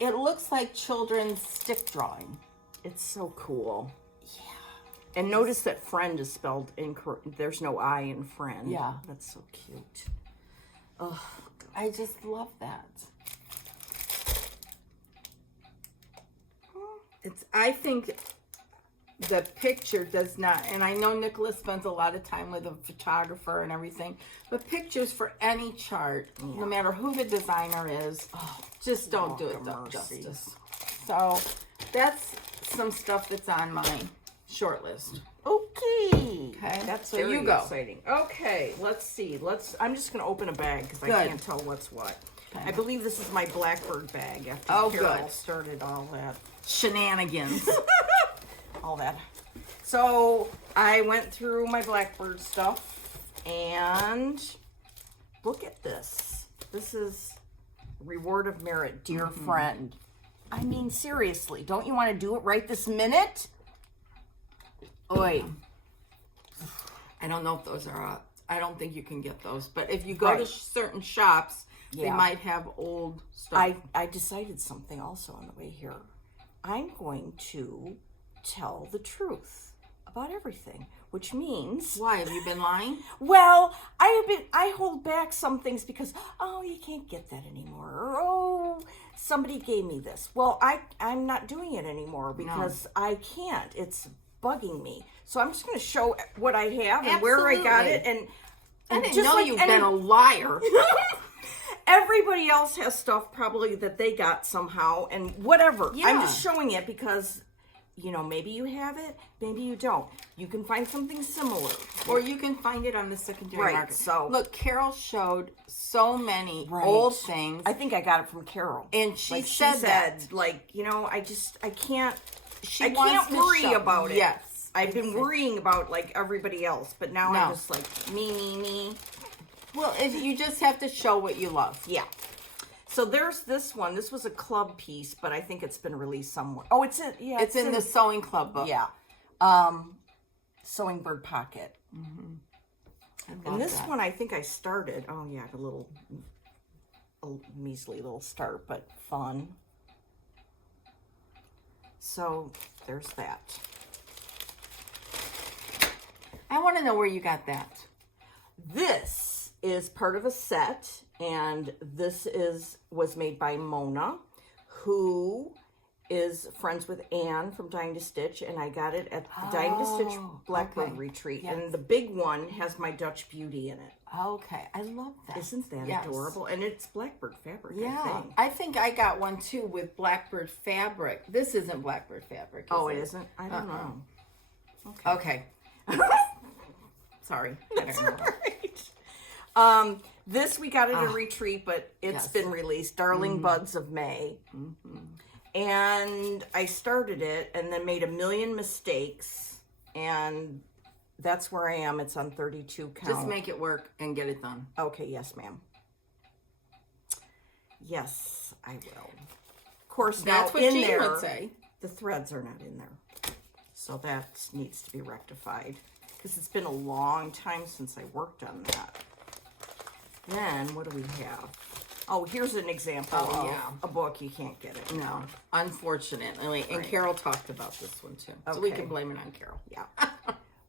It looks like children's stick drawing. It's so cool. Yeah. And notice that friend is spelled incorrect. There's no I in friend. Yeah. That's so cute. Oh, I just love that. I think the picture does not, and I know Nicholas spends a lot of time with a photographer and everything, but pictures for any chart, no matter who the designer is, just don't do it justice. So that's some stuff that's on my short list. Okay. That's so very you go. Exciting. Okay, let's see. I'm just going to open a bag because I can't tell what's what. Okay. I believe this is my Blackbird bag after Carol started all that shenanigans. all that. So I went through my Blackbird stuff and look at this. This is Reward of Merit, dear friend. I mean, seriously, don't you want to do it right this minute? Oi. I don't know if those are, I don't think you can get those, but if you go to certain shops, they might have old stuff. I decided something also on the way here. I'm going to tell the truth about everything, which means... Why, have you been lying? Well, I hold back some things because, oh, you can't get that anymore, or, oh, somebody gave me this. Well, I'm not doing it anymore because I can't. It's bugging me. So I'm just going to show what I have and where I got it. And I didn't know you've been a liar. Everybody else has stuff probably that they got somehow and whatever. Yeah. I'm just showing it because, you know, maybe you have it, maybe you don't. You can find something similar. Or you can find it on the secondary market. So look, Carol showed so many old things. I think I got it from Carol. And she said, like, you know, I can't can't worry about it. Yes. I've been worrying about, like, everybody else, but now I'm just like, me. Well, you just have to show what you love. Yeah. So there's this one. This was a club piece, but I think it's been released somewhere. Oh, it's in the Sewing Club book. Yeah. Sewing Bird Pocket. And this one I think I started. Oh yeah, a measly little start, but fun. So there's that. I want to know where you got that. This is part of a set, and this was made by Mona, who is friends with Anne from Dying to Stitch, and I got it at the Dying to Stitch Blackbird Retreat. Yes. And the big one has my Dutch Beauty in it. Okay, I love that. Isn't that adorable? And it's Blackbird fabric, yeah. I think I got one too with Blackbird fabric. This isn't Blackbird fabric, it isn't? I don't know. Okay. Sorry. That's all right. This we got at a retreat, but it's been released. Darling Buds of May. Mm-hmm. And I started it and then made a million mistakes, and that's where I am. It's on 32 count. Just make it work and get it done. Okay, yes, ma'am. Yes, I will. Of course, that's what Jean would say. The threads are not in there, so that needs to be rectified because it's been a long time since I worked on that. Then what do we have? Oh, here's an example of a book. You can't get it. No, unfortunately. And Carol talked about this one too. So we can blame it on Carol. Yeah.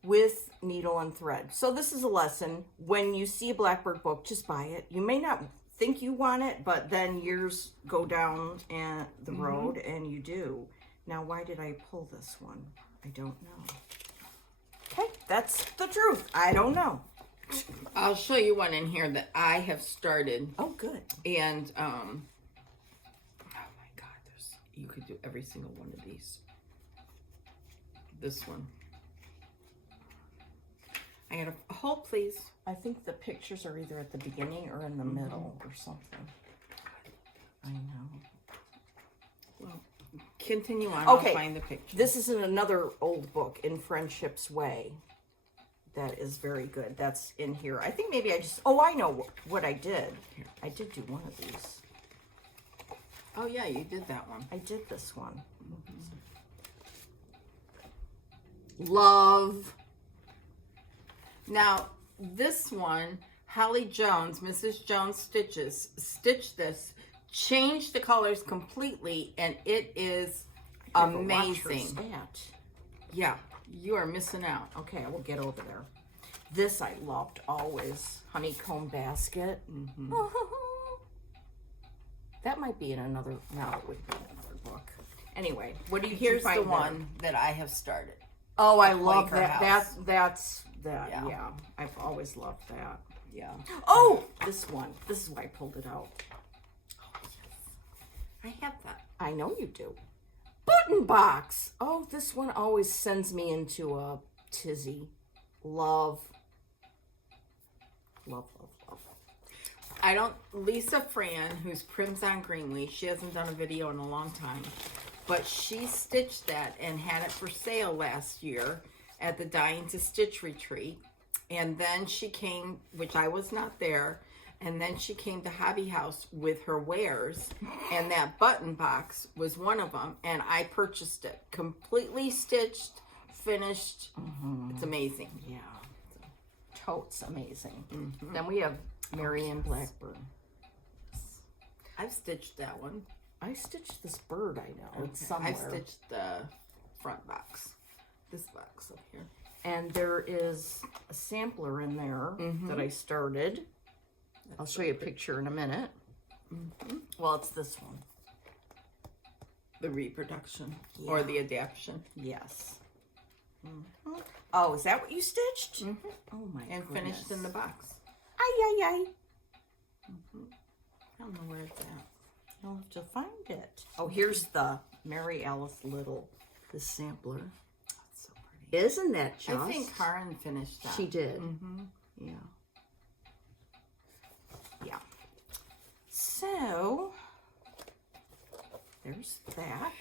With needle and thread. So this is a lesson. When you see a Blackbird book, just buy it. You may not think you want it, but then years go down the road and you do. Now, why did I pull this one? I don't know. Okay, that's the truth. I don't know. I'll show you one in here that I have started. Oh, good. And, oh my God, you could do every single one of these. This one. I got a hold, please. I think the pictures are either at the beginning or in the middle or something. I know. Well, continue on. Okay. I'll find the picture. This is in another old book, In Friendship's Way. That is very good. That's in here. I think maybe I just... Oh, I know what I did. I did do one of these. Oh, yeah, you did that one. I did this one. Love. Now, this one, Holly Jones, Mrs. Jones Stitches, stitched this, changed the colors completely, and it is amazing. Yeah. You are missing out. Okay, I will get over there. This I loved always. Honeycomb basket. Mm-hmm. That might be in another... No, it would be in another book. Anyway, what do you Here's the one that I have started. Oh, I love that. That's that. Yeah. I've always loved that. Yeah. Oh, this one. This is why I pulled it out. Oh, yes. I have that. I know you do. Button box. Oh, this one always sends me into a tizzy. Love. Love, love, love. I don't... Lisa Fran, who's Prims on Greenleaf, she hasn't done a video in a long time, but she stitched that and had it for sale last year at the Dying to Stitch retreat. And then she came, which I was not there, and then she came to Hobby House with her wares, and that button box was one of them, and I purchased it. Completely stitched, finished. It's amazing. Yeah. Totes amazing. Then we have Marion Blackbird. I've stitched that one. I stitched this bird, I know. It's somewhere. I've stitched the front box. This box up here. And there is a sampler in there that I started. I'll show you a picture in a minute. Well, it's this one. The reproduction or the adaptation. Yes. Oh, is that what you stitched? Oh my And goodness. finished in the box. Ay. I don't know where it's at. You'll have to find it. Oh, here's the Mary Alice Little, the sampler. That's so pretty. Isn't that just? I think Karen finished that. She did. Yeah. Yeah. So, there's that.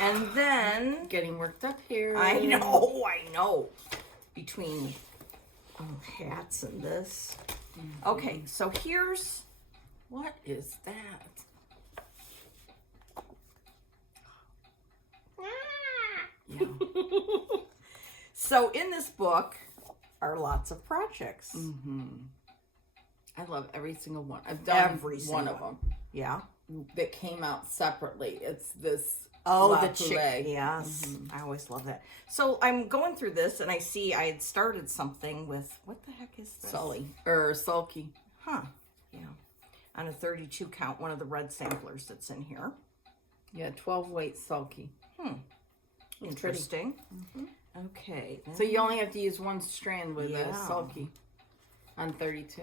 And then... Getting worked up here. I know. Between hats and this. Okay, so here's... What is that? Yeah. So in this book are lots of projects. I love every single one. I've done Every one single of them. Yeah. That came out separately. It's this Oh, La the Poulet. chick. Yes. I always love that. So I'm going through this and I see I had started something with, what the heck is this? Sulky. Huh. Yeah. On a 32 count, one of the red samplers that's in here. Yeah, 12 weight sulky. Interesting. Okay. So you only have to use one strand with a sulky on 32.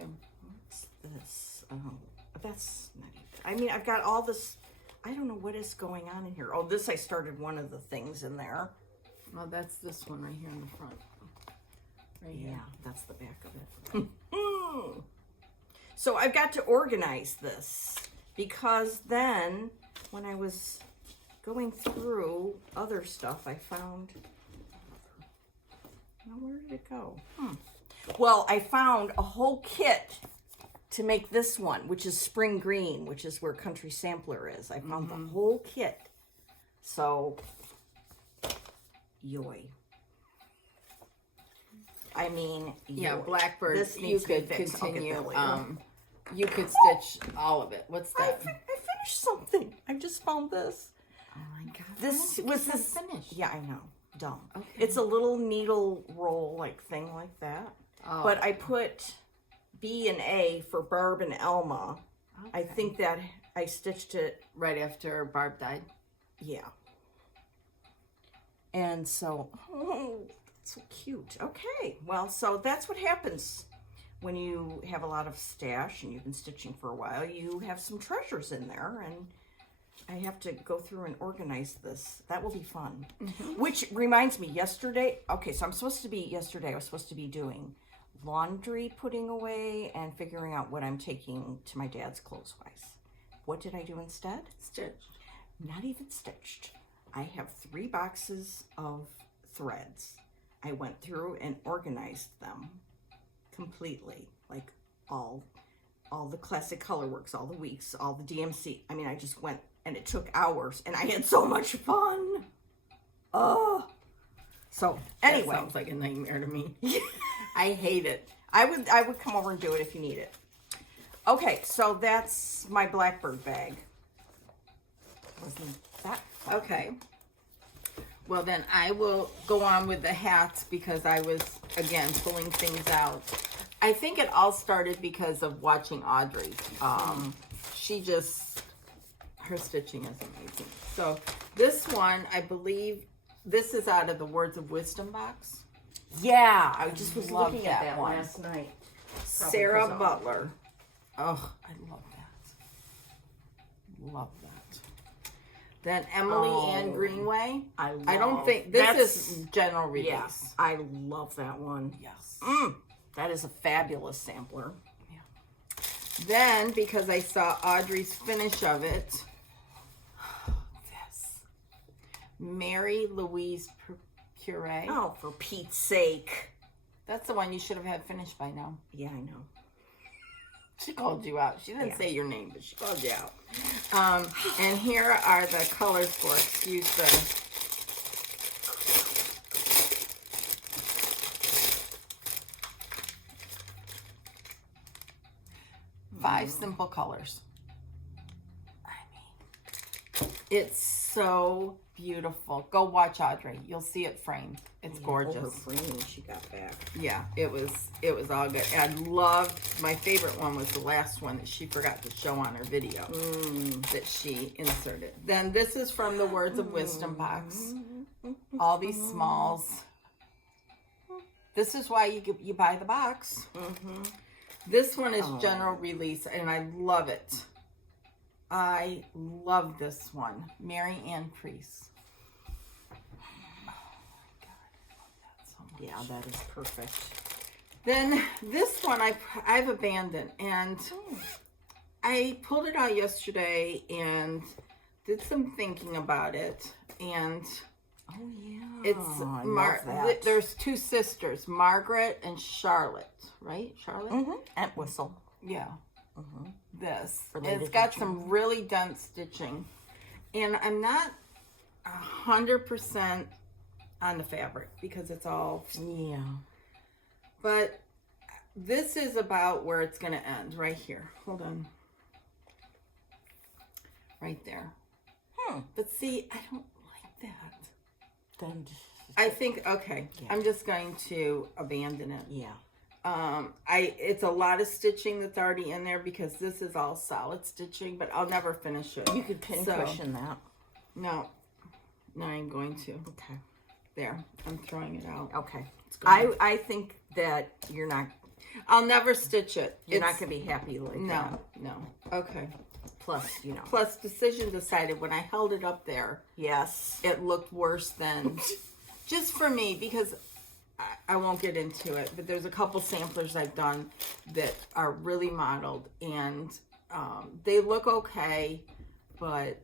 What's this? Oh, that's not even. I mean, I've got all this. I don't know what is going on in here. Oh, this, I started one of the things in there. Well, that's this one right here in the front. Right here. Yeah, that's the back of it. So I've got to organize this because then when I was going through other stuff, I found, now where did it go? Well, I found a whole kit to make this one, which is spring green, which is where Country Sampler is. I found the whole kit. So, yoy. I mean, yeah, yoy. Blackbird, This you needs to be could fixed. I'll get continue. that later. You could stitch all of it. What's I that? finished something. I just found this. Oh my god. This was this finished. Yeah, I know. Dumb. Okay. It's a little needle roll like thing like that. Oh. But I put B and A for Barb and Elma. Okay. I think that I stitched it. Right after Barb died. Yeah. And so, oh, so cute. Okay. Well, so that's what happens when you have a lot of stash and you've been stitching for a while. You have some treasures in there, and I have to go through and organize this. That will be fun. Which reminds me, yesterday, okay, so yesterday I was supposed to be doing laundry, putting away, and figuring out what I'm taking to my dad's clothes-wise. What did I do instead? Stitched. Not even stitched. I have 3 boxes of threads. I went through and organized them completely, like all the classic color works, all the weeks, all the DMC. I mean, I just went, and it took hours, and I had so much fun. Oh, so anyway, That sounds like a nightmare to me. I hate it. I would come over and do it if you need it. Okay, so that's my Blackbird bag. Wasn't that fun? Okay. Well, then I will go on with the hats because I was, again, pulling things out. I think it all started because of watching Audrey. Her stitching is amazing. So this one, I believe, this is out of the Words of Wisdom box. Yeah, I just was Love looking at that that one. last night. Sarah Butler. Oh, I love that. Love that. Then Emily Ann Greenway. I don't think this is general release. Yes, I love that one. Yes. That is a fabulous sampler. Yeah. Then, because I saw Audrey's finish of it, this Mary Louise Puree. Oh, for Pete's sake. That's the one you should have had finished by now. Yeah, I know. She called you out. She didn't say your name, but she called you out. And here are the colors for, excuse the... Five simple colors. I mean, it's so beautiful. Go watch Audrey. You'll see it framed. It's gorgeous. Her framing she got back. Yeah, it was all good. And I loved, my favorite one was the last one that she forgot to show on her video that she inserted. Then this is from the Words of Wisdom box. All these smalls. This is why you buy the box. This one is general release, and I love it. I love this one. Mary Ann Priest. Yeah, that is perfect. Then this one I've abandoned, and I pulled it out yesterday and did some thinking about it, and oh yeah, it's there's 2 sisters, Margaret and Charlotte, right? Charlotte? And Whistle. Yeah. This. It's got some really dense stitching, and I'm not 100% on the fabric because it's all but this is about where it's going to end right here. Hold on. Right there. But see, I don't like that. Then I think, okay, yeah. I'm just going to abandon it. Yeah. It's a lot of stitching that's already in there because this is all solid stitching, but I'll never finish it. You could pin cushion that. No, I'm going to. Okay. There, I'm throwing it out. Okay. I think that you're not. I'll never stitch it. You're not going to be happy like that. No. Okay. Plus, you know. Plus, Decision decided when I held it up there. Yes. It looked worse than, just for me, because I won't get into it, but there's a couple samplers I've done that are really modeled, and they look okay, but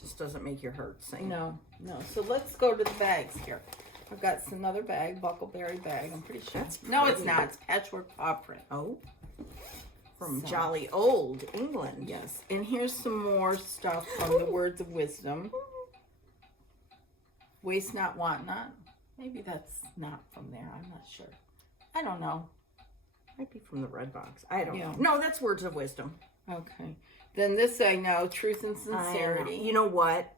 just doesn't make your heart sing. No. So let's go to the bags here. I've got another bag, Buckleberry bag. I'm pretty sure. No, it's not. It's patchwork paw print. Oh. From jolly old England. Yes. And here's some more stuff from the Words of Wisdom. Waste not, want not. Maybe that's not from there. I'm not sure. I don't know. Might be from the red box. I don't know. No, that's Words of Wisdom. Okay. Then this I know, Truth and Sincerity. You know what?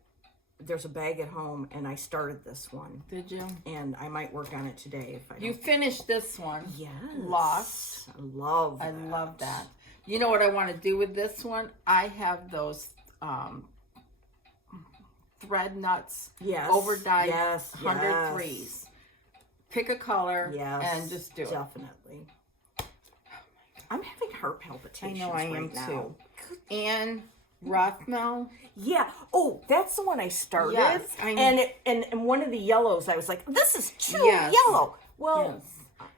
There's a bag at home, and I started this one. Did you? And I might work on it today if I don't. You finished this one. Yes. Lost. I love that. You know what I want to do with this one? I have those thread nuts. Yes. Over-dyed 103s. Pick a color and just do it. Definitely. I'm having heart palpitations. I know I am now. too. And Rothmel. Yeah. Oh, that's the one I started. Yes, I know. And one of the yellows, I was like, this is too yellow. Well,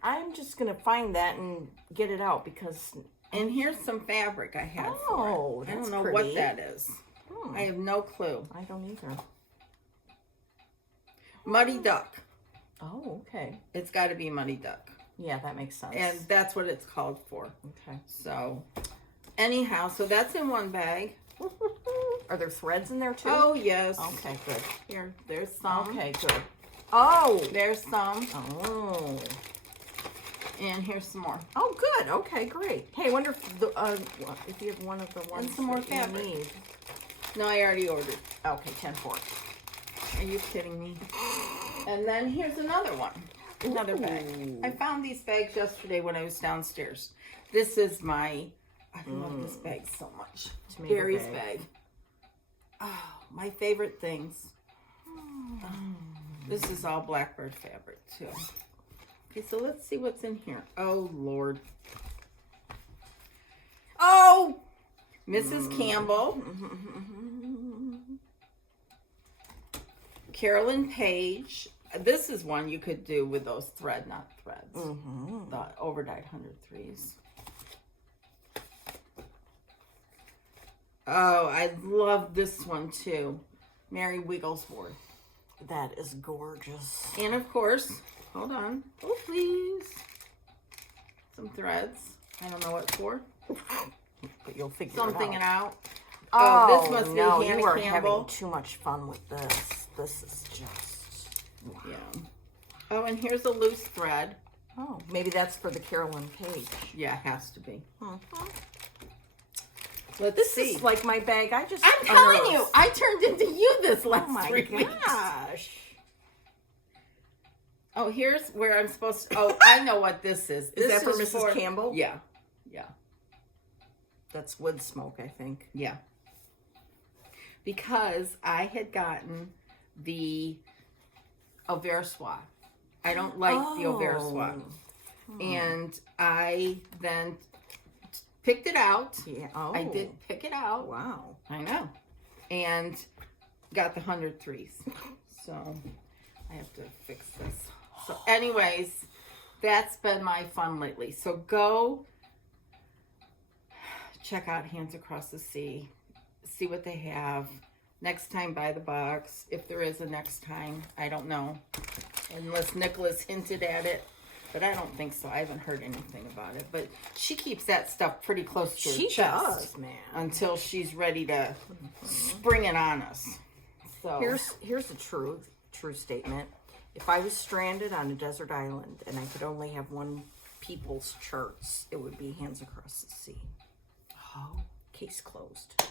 I'm just going to find that and get it out because... And here's some fabric I had for it. I don't know pretty. what that is. I have no clue. I don't either. Muddy Duck. Oh, okay. It's got to be Muddy Duck. Yeah, that makes sense. And that's what it's called for. Okay. So, anyhow, so that's in one bag. Are there threads in there too? Oh, yes. Okay, good. Here, there's some. Okay, good. Oh! There's some. Oh. And here's some more. Oh, good. Okay, great. Hey, I wonder if you have one of the ones and some more fabric. You need. No, I already ordered. Okay, 10-4. Are you kidding me? And then here's another one. Another bag. I found these bags yesterday when I was downstairs. This is my... I love this bag so much. Gary's bag. Oh, my favorite things. This is all Blackbird fabric, too. Okay, so let's see what's in here. Oh, Lord. Oh! Mrs. Campbell. Carolyn Page. This is one you could do with those thread, not threads. The overdyed 103s. Oh, I love this one too. Mary Wigglesworth. That is gorgeous. And of course, hold on. Oh, please. Some threads. I don't know what for. But you'll figure something it out. Oh, this must be no, Hannah you are Campbell. Having too much fun with this. This is just... Wow. Yeah. Oh, and here's a loose thread. Oh, maybe that's for the Carolyn Page. Yeah, it has to be. Let's see. Is like my bag. I'm telling you, I turned into you this last 3 weeks. Gosh. Oh, here's where I'm supposed to... Oh, I know what this is. Is that for Mrs. Campbell? Yeah. Yeah. That's wood smoke, I think. Yeah. Because I had gotten the Aversois. I don't like the Aversois. And I then picked it out. Yeah. I did pick it out. Wow. I know. And got the 103s. So I have to fix this. So anyways, that's been my fun lately. So go check out Hands Across the Sea. See what they have. Next time, buy the box. If there is a next time, I don't know. Unless Nicholas hinted at it. But I don't think so. I haven't heard anything about it. But she keeps that stuff pretty close to her chest. She does, man. Until she's ready to spring it on us. So here's a true statement. If I was stranded on a desert island and I could only have one people's charts, it would be Hands Across the Sea. Oh, case closed.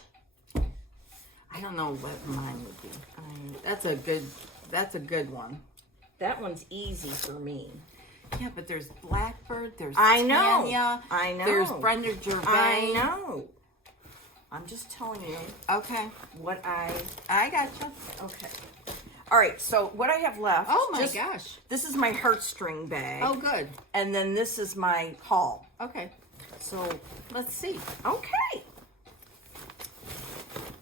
I don't know what mine would be. That's a good one. That one's easy for me. Yeah, but there's Blackbird, there's Tanya, there's Brenda Gervais. I know. I'm just telling you. Okay. What I gotcha. Okay. All right, so what I have left. Oh my gosh. This is my Heartstring bag. Oh, good. And then this is my haul. Okay. So let's see. Okay.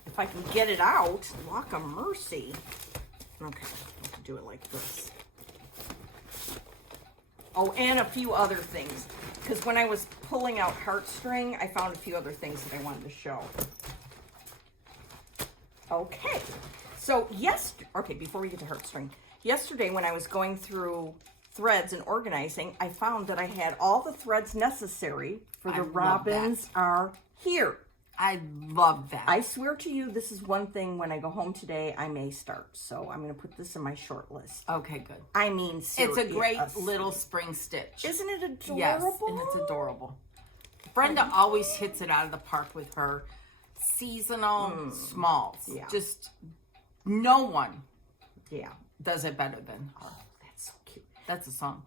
If I can get it out, walk of mercy. Okay, I can do it like this. Oh, and a few other things. Because when I was pulling out Heartstring, I found a few other things that I wanted to show. Okay. So, okay, before we get to Heartstring. Yesterday, when I was going through threads and organizing, I found that I had all the threads necessary for the robins are here. I love that. I swear to you, this is one thing when I go home today, I may start. So I'm going to put this in my short list. Okay, good. I mean, seriously. It's a great little spring stitch. Isn't it adorable? Yes, and it's adorable. Brenda always hits it out of the park with her seasonal smalls. Yeah. Just no one does it better than her. Oh, that's so cute. That's a song.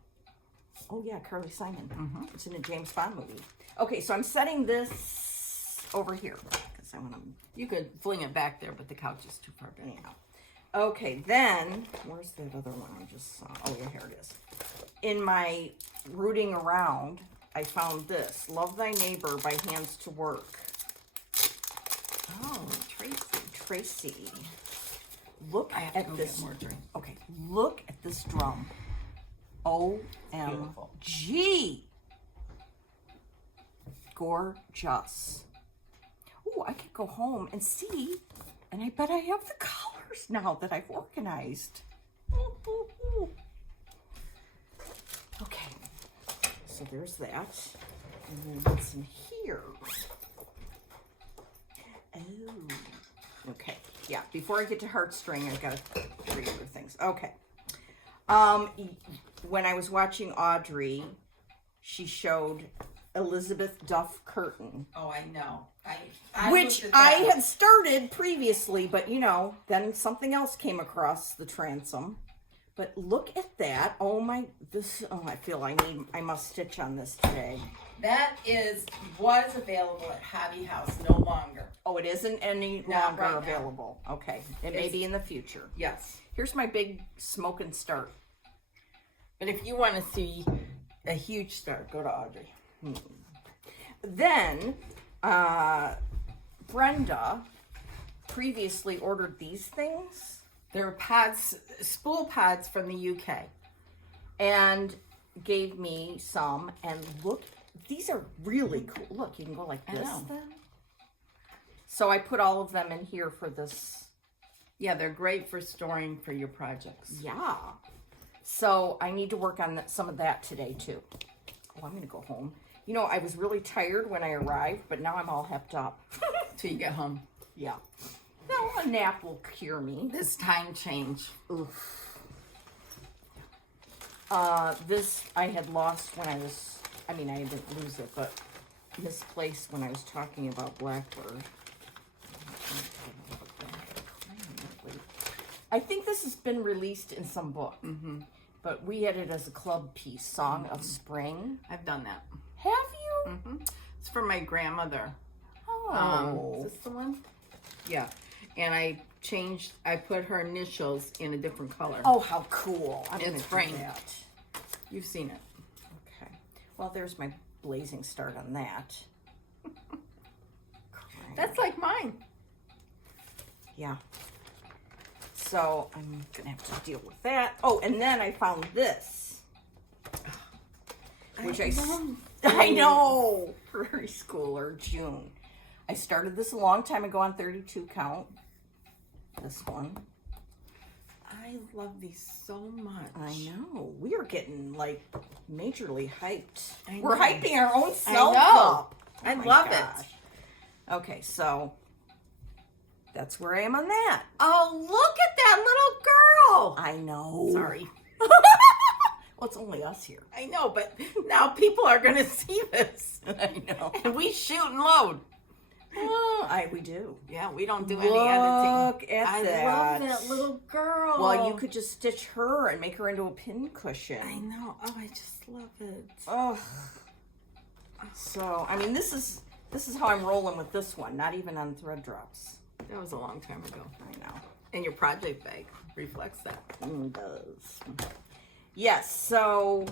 Oh, yeah, Carly Simon. It's in a James Bond movie. Okay, so I'm setting this over here because I want to. You could fling it back there, but the couch is too far back. Yeah. Okay, then where's that other one I just saw? Oh yeah, here it is. In my rooting around, I found this: "Love Thy Neighbor" by Hands to Work. Oh, Tracy. Look at this. More drink. Okay, look at this drum. OMG. Gorgeous. Oh, I could go home and see, and I bet I have the colors now that I've organized. Okay, so there's that. And then what's in here? Oh, okay. Yeah, before I get to Heartstring, I got 3 other things. Okay. When I was watching Audrey, she showed Elizabeth Duff curtain. Oh, I know. Which I had started previously, but you know, then something else came across the transom. But look at that. Oh my, I feel I must stitch on this today. That was available at Hobby House, no longer. Oh, it isn't any longer available. Okay. It may be in the future. Yes. Here's my big smoke and start. But if you want to see a huge start, go to Audrey. Then, Brenda previously ordered these things. They're pads, spool pads from the UK. And gave me some. And look, these are really cool. Look, you can go like this then. So I put all of them in here for this. Yeah, they're great for storing for your projects. Yeah. So I need to work on some of that today too. Oh, I'm going to go home. You know, I was really tired when I arrived, but now I'm all hepped up. Till you get home. Yeah. No, a nap will cure me. This time change. Oof. This I had lost when I was, I didn't lose it, but misplaced when I was talking about Blackbird. I think this has been released in some book, but we had it as a club piece, Song of Spring. I've done that. Have you? It's for my grandmother. Oh. Is this the one? Yeah. And I put her initials in a different color. Oh, how cool. It's framed. You've seen it. Okay. Well, there's my blazing start on that. That's like mine. Yeah. So I'm going to have to deal with that. Oh, and then I found this. Which I know. Prairie Schooler, June. I started this a long time ago on 32 count. This one. I love these so much. I know. We are getting like majorly hyped. We're hyping our own selves up. Oh I love it. Okay, so that's where I am on that. Oh, look at that little girl. I know. Sorry. Well, it's only us here. I know, but now people are going to see this. I know. And we shoot and load. Oh, we do. Yeah, we don't do any editing. Look at that. I love that little girl. Well, you could just stitch her and make her into a pin cushion. I know. Oh, I just love it. Oh. So, I mean, this is how I'm rolling with this one. Not even on thread drops. That was a long time ago. I know. And your project bag reflects that. It does. Yes, so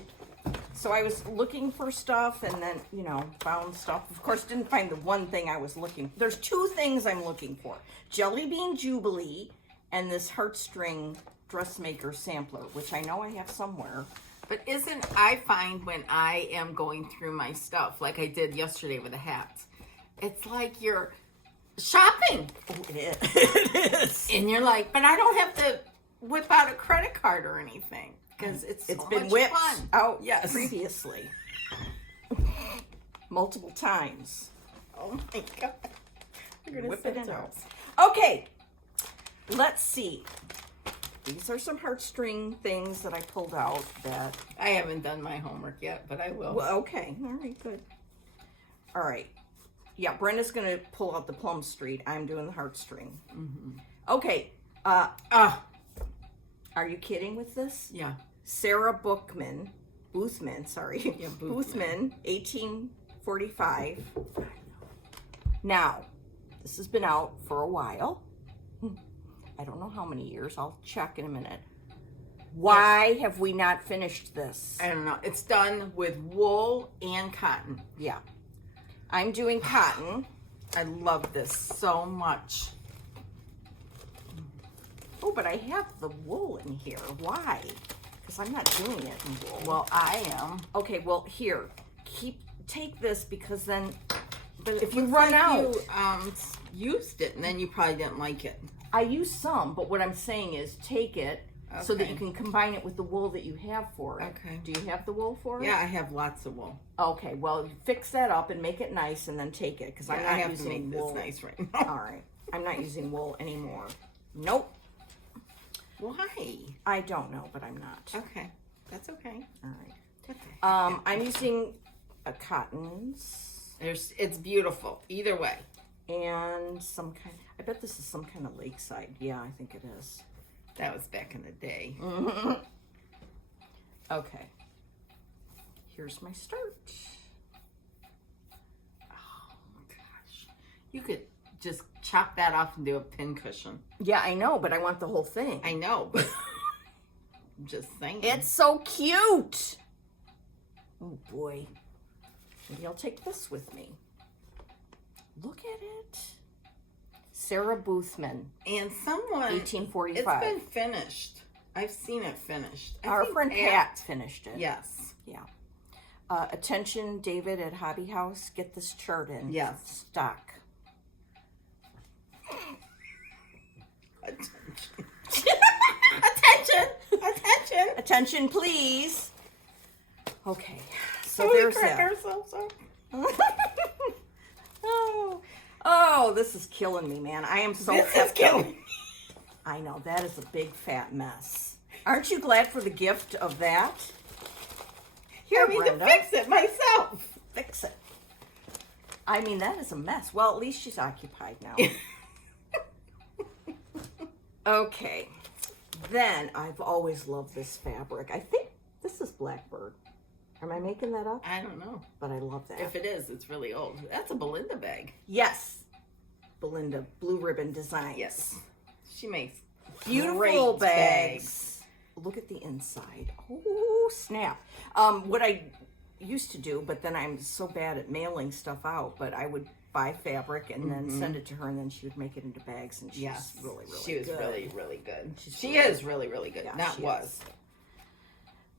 I was looking for stuff and then, you know, found stuff. Of course, didn't find the one thing I was looking for. There's two things I'm looking for. Jelly Bean Jubilee and this Heartstring Dressmaker sampler, which I know I have somewhere. But I find when I am going through my stuff, like I did yesterday with the hats, it's like you're shopping. Oh, it is. It is. And you're like, but I don't have to whip out a credit card or anything. Because it's been much whipped fun. out Yes. previously. Multiple times. Oh my God. We're Whip it in out. ours. Okay, let's see. These are some heartstring things that I pulled out that... I haven't done my homework yet, but I will. Well, okay, all right, good. All right. Yeah, Brenda's going to pull out the Plum Street. I'm doing the heartstring. Mm-hmm. Okay. Are you kidding with this? Yeah. Sarah Boothman, sorry. Yeah, Boothman, 1845. Now, this has been out for a while. I don't know how many years. I'll check in a minute. Why have we not finished this? I don't know. It's done with wool and cotton. Yeah. I'm doing cotton. I love this so much. Oh, but I have the wool in here. Why? Because I'm not doing it in wool. Well, I am. Okay, well, here. Take this because then But if you run out. You used it and then you probably didn't like it. I use some, but what I'm saying is take it so that Okay. you can combine it with the wool that you have for it. Okay. Do you have the wool for it? Yeah, I have lots of wool. Okay, well, fix that up and make it nice and then take it because I'm I not have to using make wool. this nice right now. All right. I'm not using wool anymore. Nope. Why? I don't know, but I'm not. Okay. That's okay. All right. Okay. I'm using a cottons It's beautiful. Either way. and some kind. I bet this is some kind of lakeside. Yeah, I think it is. That was back in the day. Okay. Here's my start. Oh my gosh. You could just chop that off and do a pin cushion. Yeah, I know, but I want the whole thing. I know, but I'm just saying. It's so cute. Oh boy. Maybe I'll take this with me. Look at it. Sarah Boothman, And someone 1845. It's been finished. I've seen it finished. Our friend Pat finished it. Yes. Yeah. Attention, David at Hobby House. Get this chart in. Yes. Stock. Attention, Attention, please. Okay. So there's that. Oh, this is killing me, man. I am so This is killing me. I know, that is a big fat mess. Aren't you glad for the gift of that? Here, I need Brenda. to fix it myself. Fix it. I mean, that is a mess. Well, at least she's occupied now. Okay. Then, I've always loved this fabric. I think this is Blackbird. Am I making that up? I don't know. But I love that. If it is, it's really old. That's a Belinda bag. Yes. Belinda, Blue Ribbon Designs. Yes. She makes Beautiful great bags. Look at the inside. Oh, snap. What I used to do, but then I'm so bad at mailing stuff out, but I would buy fabric and then send it to her, and then she would make it into bags, and she's really, really She was good. really, really good. She's She really- is really, really good. Yeah, Not she was. is.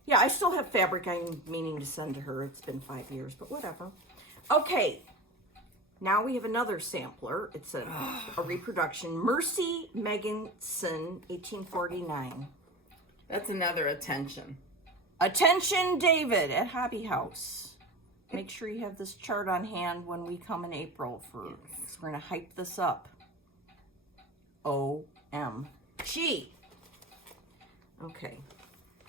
Yeah, I still have fabric I'm meaning to send to her. It's been 5 years, but whatever. Okay. Now we have another sampler. It's a reproduction. Mercy Megginson, 1849. That's another attention. Attention, David at Hobby House. Make sure you have this chart on hand when we come in April for. So we're gonna hype this up. OMG. Okay.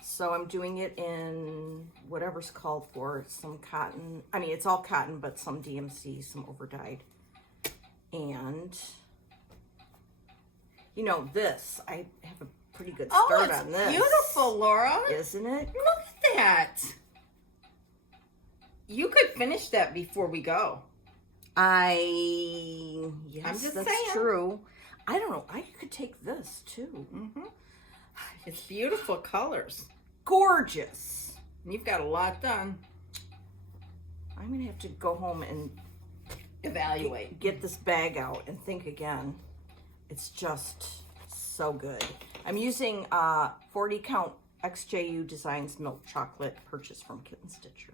So I'm doing it in whatever's called for. Some cotton. I mean, it's all cotton, but some DMC, some overdyed. And, you know, this, I have a pretty good start on this. Beautiful, Laura. Isn't it? Look at that. You could finish that before we go. Yes, I'm just that's saying. true. I don't know. I could take this too. It's beautiful colors. Gorgeous. You've got a lot done. I'm going to have to go home and Evaluate. get this bag out and think again. It's just so good. I'm using 40 count XJU Designs milk chocolate purchased from Kitten Stitcher.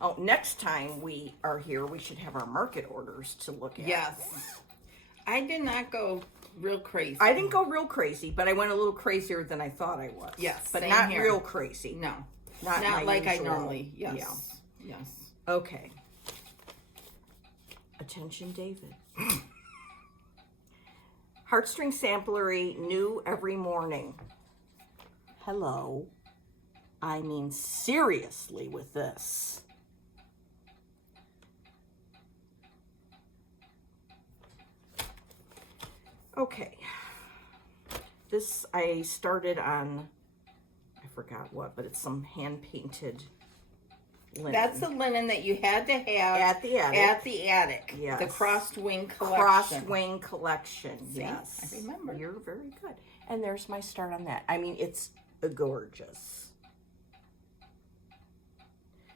Oh, next time we are here, we should have our market orders to look at. Yes. I did not go real crazy. I didn't go real crazy, but I went a little crazier than I thought I was. Yes, but same not here. real crazy. No. Not like usual. I normally. Yes. Yeah. Yes. Okay. Attention, David. Heartstring samplery, new every morning. Hello. I mean, seriously with this. Okay. This I started on, I forgot what, but it's some hand-painted linen. That's the linen that you had to have At the attic. At the attic. Yes. The crossed wing collection. Crossed wing collection. See? Yes. I remember. You're very good. And there's my start on that. I mean, it's gorgeous.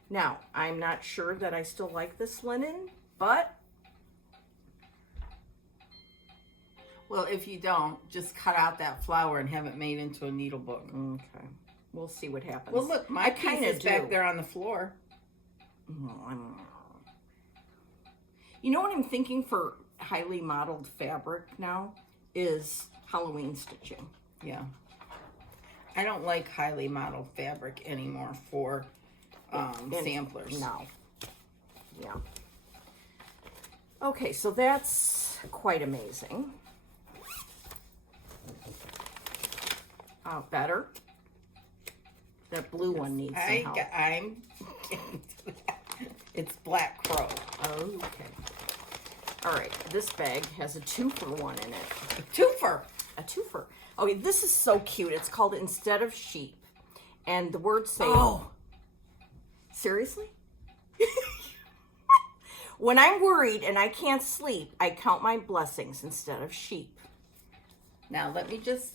Now, I'm not sure that I still like this linen, but Well, if you don't, just cut out that flower and have it made into a needle book. okay. We'll see what happens. Well, look, my piece kinda is back there on the floor. You know what I'm thinking for highly modeled fabric now is Halloween stitching. Yeah. I don't like highly modeled fabric anymore for samplers. No. Yeah. Okay, so that's quite amazing. Better. That blue one needs some help. I'm getting to that. It's Black Crow. Okay. All right, this bag has a 2-for-1 in it. A twofer. A twofer. Okay, this is so cute. It's called Instead of Sheep. And the words say... Oh. Seriously? When I'm worried and I can't sleep, I count my blessings instead of sheep. Now, let me just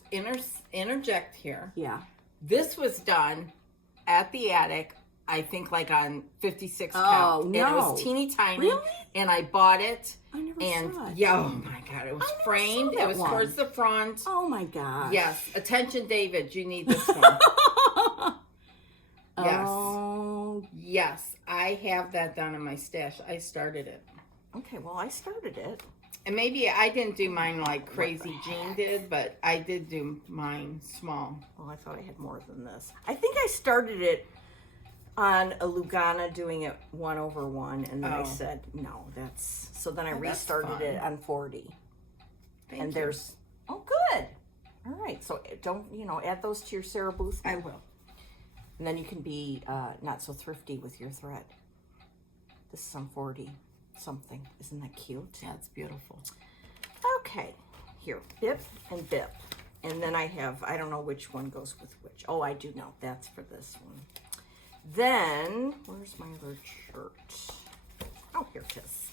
interject here. Yeah. This was done at the attic, I think like on 56 count. Oh, no. And it was teeny tiny. Really? And I bought it. I never saw it. Yeah, oh my God. It was framed. that It was one. towards the front. Oh my gosh. Yes. Attention, David. You need this one. Yes. Oh. Yes. I have that down in my stash. I started it. Okay, well, I started it. And maybe I didn't do mine like Crazy Jean did, but I did do mine small. Well, I thought I had more than this. I think I started it on a Lugana doing it 1/1, and then I said, no, that's... So then I restarted it on 40. Thank you. There's... Oh, good. All right, so don't, add those to your Sarah Booth. I will. And then you can be not so thrifty with your thread. This is some 40 something. Isn't that cute? That's beautiful. Okay, here, bip and bip. And then I have, I don't know which one goes with which. Oh, I do know. That's for this one. Then, where's my other shirt? Oh, here it is.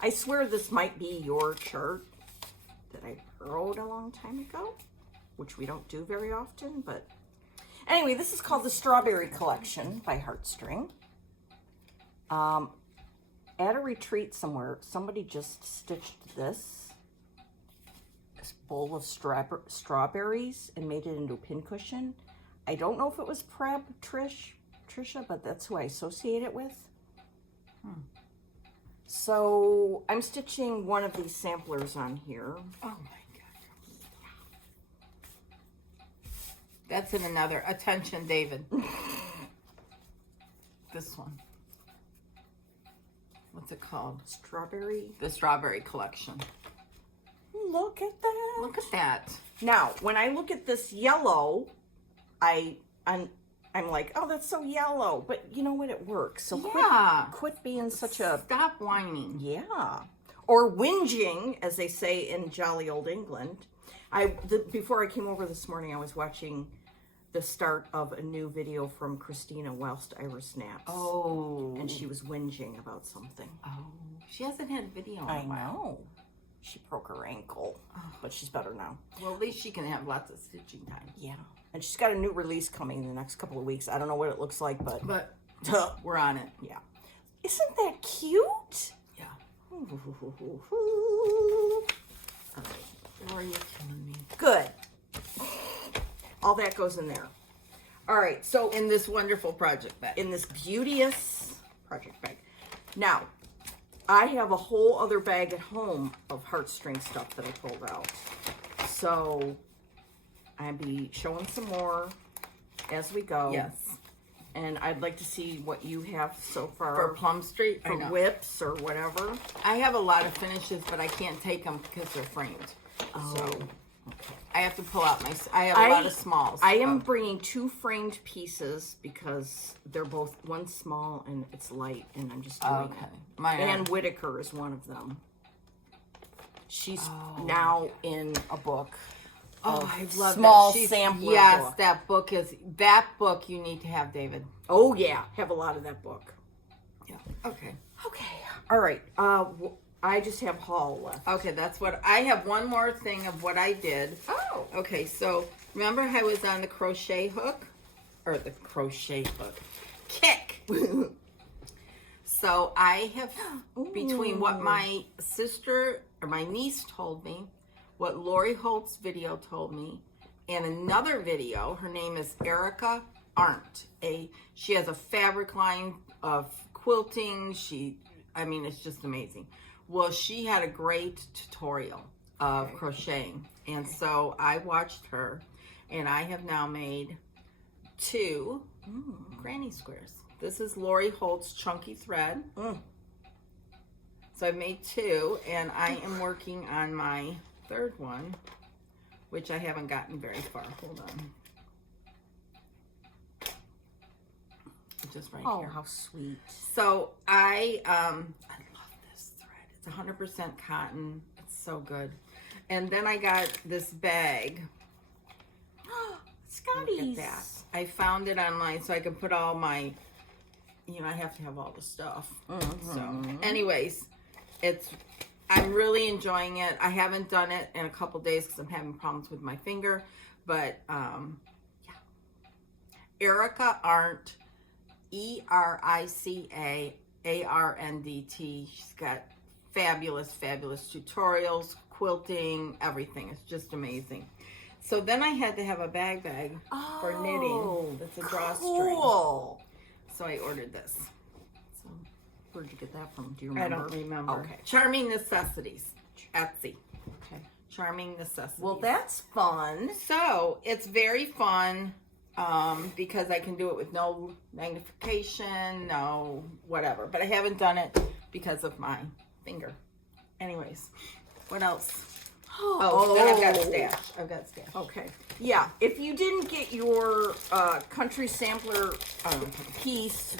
I swear this might be your chart that I borrowed a long time ago, which we don't do very often, but anyway, this is called the Strawberry Collection by Heartstring. At a retreat somewhere, somebody just stitched this bowl of strawberries and made it into a pincushion. I don't know if it was Trisha, but that's who I associate it with. So I'm stitching one of these samplers on here. Oh my God. That's in another. Attention, David. This one. What's it called? Strawberry. The Strawberry Collection. Look at that. Look at that. Now, when I look at this yellow, I I'm like, oh, that's so yellow. But you know what? It works. So quit being such a... Stop whining. Yeah. Or whinging, as they say in jolly old England. Before I came over this morning, I was watching the start of a new video from Christina whilst Ira snaps. Oh. And she was whinging about something. Oh. She hasn't had a video in a while. I know. She broke her ankle, but she's better now. Well, at least she can have lots of stitching time. Yeah. And she's got a new release coming in the next couple of weeks. I don't know what it looks like, but we're on it. Yeah. Isn't that cute? Yeah. All right. Or are you killing me? Good. All that goes in there. All right. So in this wonderful project bag. In this beauteous project bag. Now, I have a whole other bag at home of heartstring stuff that I pulled out. So I'll be showing some more as we go. Yes. And I'd like to see what you have so far. For Plum Street? For whips or whatever. I have a lot of finishes, but I can't take them because they're framed. Oh. So I have to pull out I have a lot of smalls. I am bringing 2 framed pieces because they're both, one's small and it's light, and I'm just doing it. Ann Whitaker is one of them. She's now in a book. Oh, I love small that. sampler yes, book. that book you need to have, David. Oh yeah, have a lot of that book. Yeah. Okay. All right. I just have haul left. Okay, that's what I have. One more thing of what I did. Oh. Okay, so remember I was on the crochet hook, or the crochet hook kick. So I have between what my sister or my niece told me, what Lori Holt's video told me, and another video. Her name is Erica Arndt. She has a fabric line of quilting. It's just amazing. Well, she had a great tutorial of crocheting, and so I watched her, and I have now made 2 granny squares. This is Lori Holt's chunky thread. So I've made 2, and I am working on my 3rd one, which I haven't gotten very far. Hold on. Just right here. Oh, how sweet. So I love this thread. It's 100% cotton. It's so good. And then I got this bag. Scotty's. Look at that. I found it online so I can put all my, I have to have all the stuff. So anyways, I'm really enjoying it. I haven't done it in a couple days because I'm having problems with my finger. But yeah. Erica Arndt. ERICA-ARNDT. She's got fabulous tutorials, quilting, everything. It's just amazing. So then I had to have a bag for knitting. That's a drawstring. Cool. So I ordered this. So where'd you get that from? Do you remember? I don't remember. Okay. Charming Necessities. Etsy. Okay. Charming Necessities. Well, that's fun. So it's very fun. Because I can do it with no magnification, no whatever. But I haven't done it because of my finger. Anyways, what else? Then I've got stash. Okay. Yeah, if you didn't get your country sampler piece,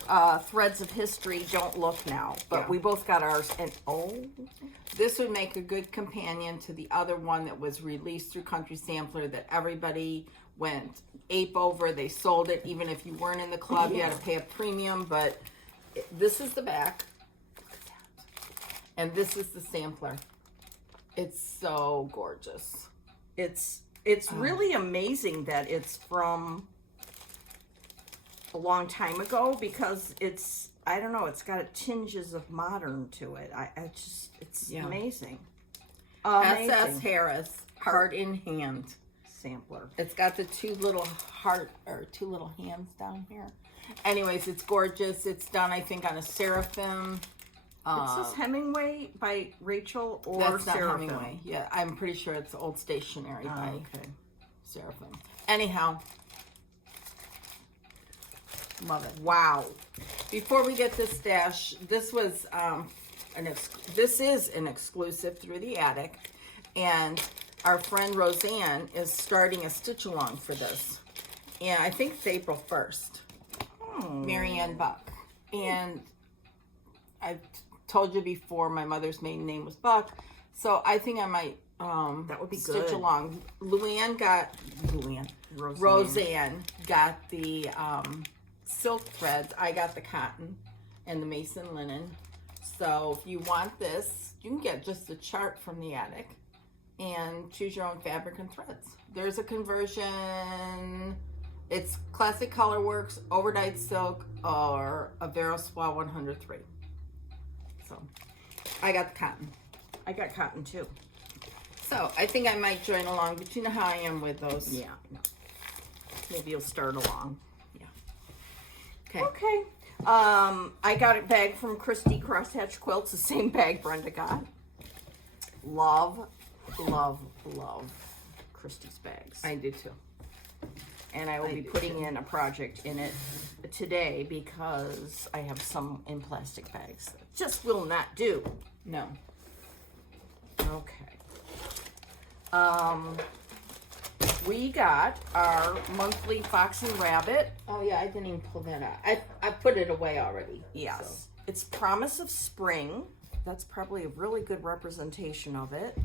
Threads of History, don't look now. But we both got ours. And this would make a good companion to the other one that was released through Country Sampler that everybody went ape over. They sold it. Even if you weren't in the club, you had to pay a premium. But this is the back. Look at that. And this is the sampler. It's so gorgeous. It's really amazing that it's from a long time ago because it's, I don't know, it's got tinges of modern to it. It's amazing. S.S. Harris, Heart in Hand. Sampler. It's got the 2 little two little hands down here. Anyways, it's gorgeous. It's done, I think, on a seraphim. It says Hemingway by Rachel or that's not Seraphim. Hemingway. Yeah, I'm pretty sure it's Old Stationery by Seraphim. Anyhow, love it. Wow. Before we get this stash, this was this is an exclusive through the attic, and our friend Roseanne is starting a stitch along for this, and I think it's April 1st. Marianne Buck. And I've told you before, my mother's maiden name was Buck. So I think I might that would be stitch good. along. Roseanne got the silk threads. I got the cotton and the mason linen. So if you want this, you can get just the chart from the attic and choose your own fabric and threads. There's a conversion. It's Classic Colorworks, Overdyed Silk, or a Verosoie 103. So I got the cotton. I got cotton too. So I think I might join along, but you know how I am with those. Yeah. Maybe you'll start along. Yeah. Okay. Okay. I got a bag from Christy Crosshatch Quilts, the same bag Brenda got. Love, love, love Christy's bags. I do too. And I will be putting in a project in it today because I have some in plastic bags that just will not do. No. Okay. We got our monthly Fox and Rabbit. Oh yeah, I didn't even pull that out. I put it away already. Yes. So. It's Promise of Spring. That's probably a really good representation of it.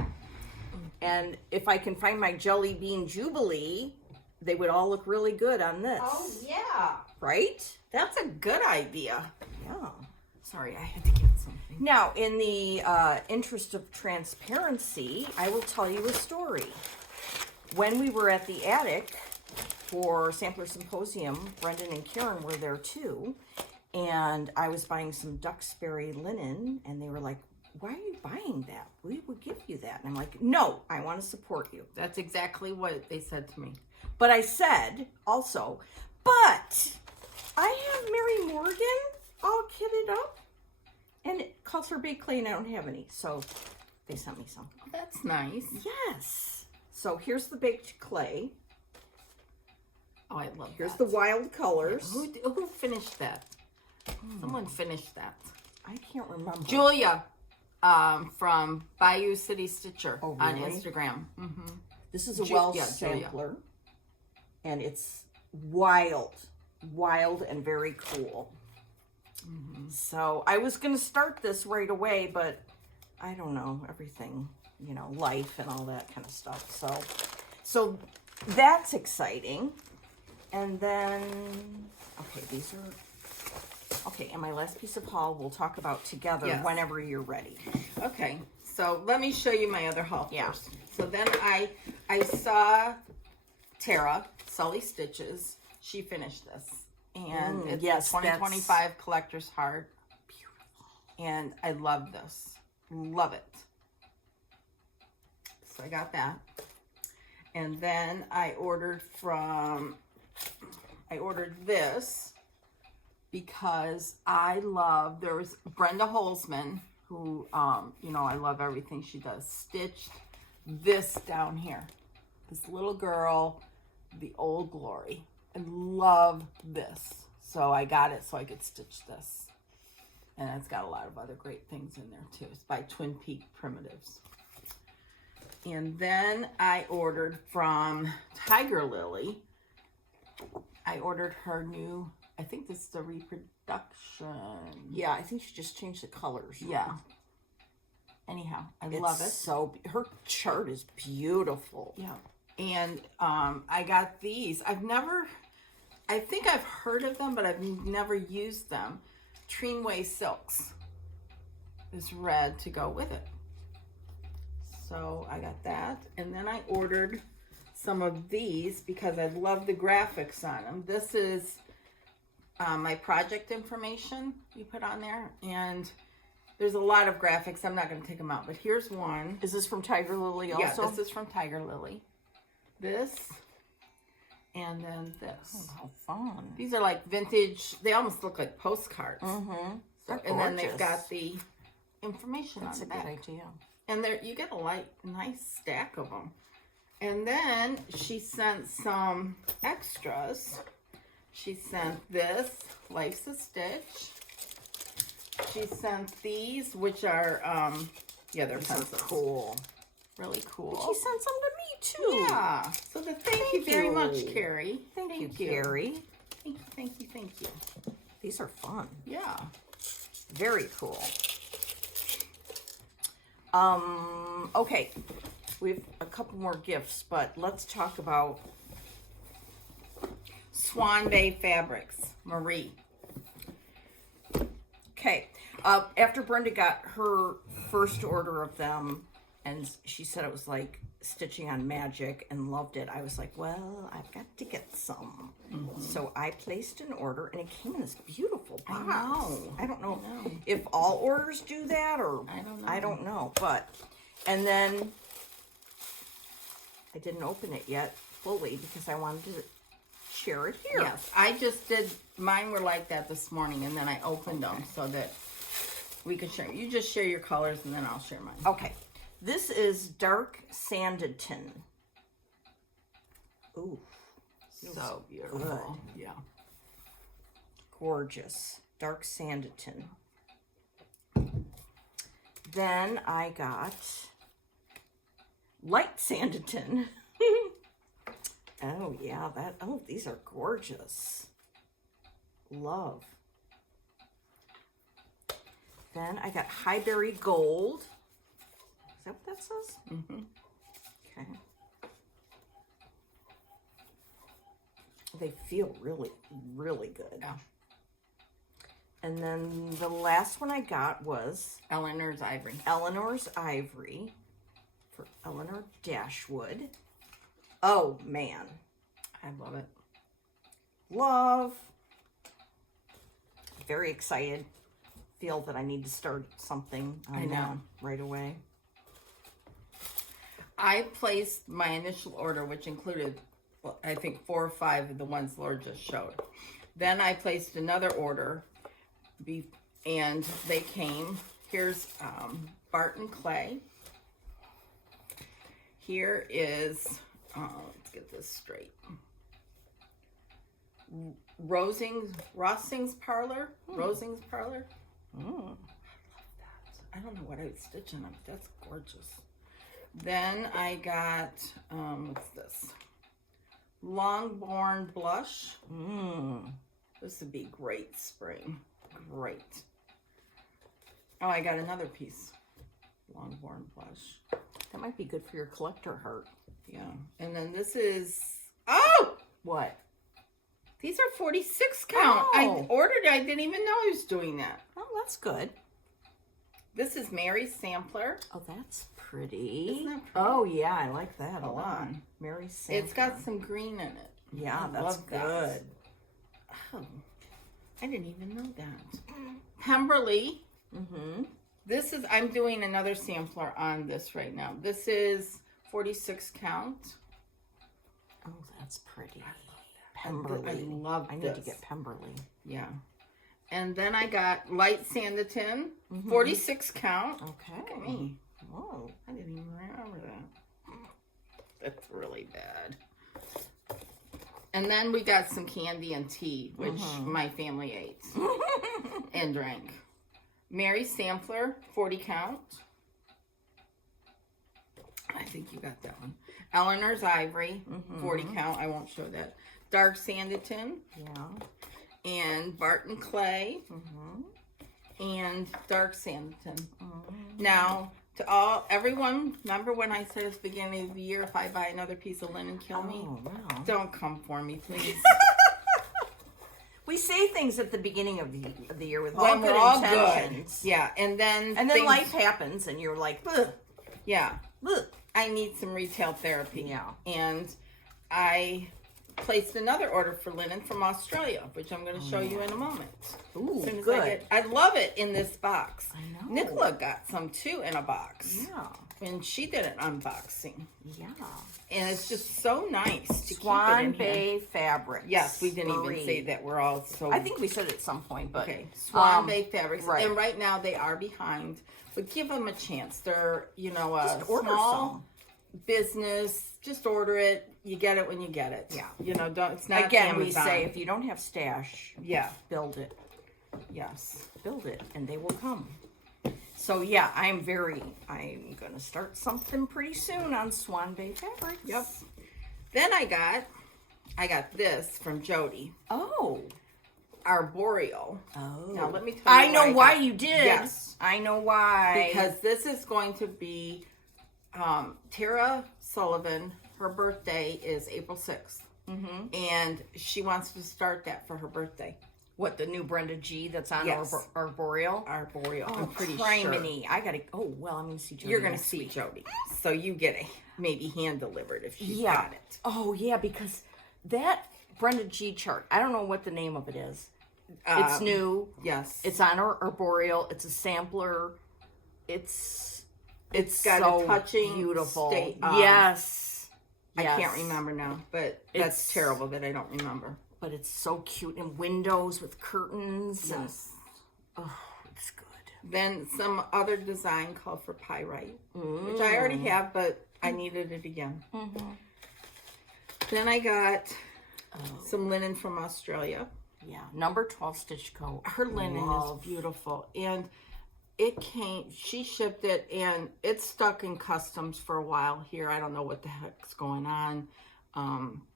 And if I can find my Jelly Bean Jubilee, they would all look really good on this. Oh yeah. Right? That's a good idea. Yeah. Sorry, I had to get something. Now, in the interest of transparency, I will tell you a story. When we were at the attic for Sampler Symposium, Brendan and Karen were there too, and I was buying some Duxbury linen, and they were like, why are you buying that? We would give you that. And I'm like, no, I want to support you. That's exactly what they said to me. But I said also, but I have Mary Morgan all kitted up, and it calls for baked clay, and I don't have any. So they sent me some. Oh, that's nice. Yes. So here's the baked clay. Oh, I love Here's that. the wild colors. Who finished that? Someone finished that. I can't remember. Julia from Bayou City Stitcher on really? Instagram. Mm-hmm. This is a Wells sampler. And it's wild and very cool. Mm-hmm. So I was going to start this right away, but I don't know, everything, you know, life and all that kind of stuff. So that's exciting. And then, okay, these are, okay, and my last piece of haul we'll talk about together whenever you're ready. Okay, so let me show you my other haul first. So then I saw Tara, Sully Stitches. She finished this. And it's a 2025 collector's heart. Beautiful. And I love this. Love it. So I got that. And then I ordered this because there was Brenda Holzman, who, you know, I love everything she does, stitched this down here. This little girl, the Old Glory. I love this. So I got it so I could stitch this. And it's got a lot of other great things in there too. It's by Twin Peak Primitives. And then I ordered from Tiger Lily. I ordered her new, I think this is a reproduction. Yeah, I think she just changed the colors. Yeah. Anyhow, I love it. So her chart is beautiful. Yeah. And I got these. I think I've heard of them, but I've never used them. Treenway Silks. This red to go with it. So I got that. And then I ordered some of these because I love the graphics on them. This is my project information you put on there. And there's a lot of graphics. I'm not going to take them out, but here's one. Is this from Tiger Lily also? Yeah, this is from Tiger Lily. This. And then this. Oh, how fun. These are like vintage. They almost look like postcards. Mm-hmm. So, and then they've got the information on the back. That's a good idea. And there, you get a nice stack of them. And then she sent some extras. She sent this, Life's a Stitch. She sent these, which are, they're pencils. Cool. Really cool. She sent some to me, too. Yeah. So thank you very much, Carrie. Thank you, Carrie. Thank you, thank you, thank you. These are fun. Yeah. Very cool. Okay. We have a couple more gifts, but let's talk about Swan Bay Fabrics, Marie. Okay. After Brenda got her first order of them, and she said it was like stitching on magic and loved it, I was like, well, I've got to get some. So I placed an order, and it came in this beautiful box. I don't know if all orders do that, or I don't know. But, and then I didn't open it yet fully because I wanted to share it here. Yes, I just did, mine were like that this morning, and then I opened them so that we could share. You just share your colors, and then I'll share mine. Okay. This is dark sanded tin. Ooh. So beautiful. Good. Yeah. Gorgeous. Dark sanded tin. Then I got light sanded tin. Oh, yeah. These are gorgeous. Love. Then I got Highberry Gold. Is that what that says? Mm-hmm. Okay. They feel really, really good. Yeah. And then the last one I got was Eleanor's Ivory. Eleanor's Ivory for Eleanor Dashwood. Oh, man. I love it. Love. Very excited. Feel that I need to start something I know. Right away. I placed my initial order, which included, well, I think 4 or 5 of the ones Laura just showed. Then I placed another order, and they came. Here's Barton Clay. Here is, let's get this straight. Rosing's Parlor. Rosing's Parlor. I love that. I don't know what I would stitch in them. That's gorgeous. Then I got, what's this? Longbourn Blush. This would be great spring. Great. Oh, I got another piece. Longbourn Blush. That might be good for your collector heart. Yeah. And then this is, oh! What? These are 46 count. Oh. I ordered it. I didn't even know I was doing that. Oh, that's good. This is Mary's Sampler. Oh, that's pretty. Isn't that pretty? Oh, yeah, I like that a Hold lot. on. Mary's Sampler. It's got some green in it. Yeah, I that's love that. good. Oh, I didn't even know that. Pemberley. This is, I'm doing another sampler on this right now. This is 46 count. Oh, that's pretty. Pemberley. I love I need this. to get Pemberley. Yeah. And then I got light sanded tin, 46 count. Okay. Look at me. Whoa. I didn't even remember that. That's really bad. And then we got some candy and tea, which my family ate and drank. Mary's Sampler, 40 count. I think you got that one. Eleanor's Ivory, 40 count. I won't show that. Dark Sanded Tin. Yeah. And Barton Clay. And Dark Sanded Tin. Now, to everyone, remember when I said at the beginning of the year, if I buy another piece of linen, kill me? Oh, wow. Don't come for me, please. We say things at the beginning of the year with all When good we're all intentions. good. Yeah, and then life happens, and you're like, ugh, yeah, ugh. I need some retail therapy. Yeah. And I placed another order for linen from Australia, which I'm going to show you in a moment. Ooh, As soon as good. I love it in this box. I know. Nicola got some too in a box. Yeah. And she did an unboxing. Yeah. And it's just so nice to Swan keep it in Bay here. Fabrics. Yes, we didn't Marie. even say that. We're all so... I think we said it at some point, but... Okay, Swan Bay Fabrics. right. And right now they are behind. But give them a chance. They're, you know, a Just order small business. Just order it. You get it when you get it. Yeah. You know, don't. It's not Again, Amazon. we say if you don't have stash, Yeah. build it. Yes. Build it, and they will come. So, yeah, I'm going to start something pretty soon on Swan Bay Fabrics. Yep. Then I got I got this from Jody. Oh. Arboreal. Oh. Now let me tell you. I know why you did. Yes. I know why. Because this is going to be Tara Sullivan. Her birthday is April 6th. And she wants to start that for her birthday. What, the new Brenda G that's on Yes. Arboreal? Arboreal. Oh, I'm pretty criminy. sure. I gotta. Oh well, I'm gonna see Jody. You're gonna see Jody, so you get a maybe hand delivered if she's got it. Oh yeah, because that Brenda G chart. I don't know what the name of it is. It's new. Yes, It's on Arboreal. It's a sampler. It's got so a touching, beautiful. Yes. I Yes. can't remember now, but that's terrible that I don't remember. But it's so cute, and windows with curtains. Yes. And, oh, it's good. Then some other design called for pyrite, which I already have, but I needed it again. Then I got some linen from Australia. Yeah, number 12 stitch coat. Her linen is beautiful, and it came. She shipped it, and it's stuck in customs for a while here. I don't know what the heck's going on,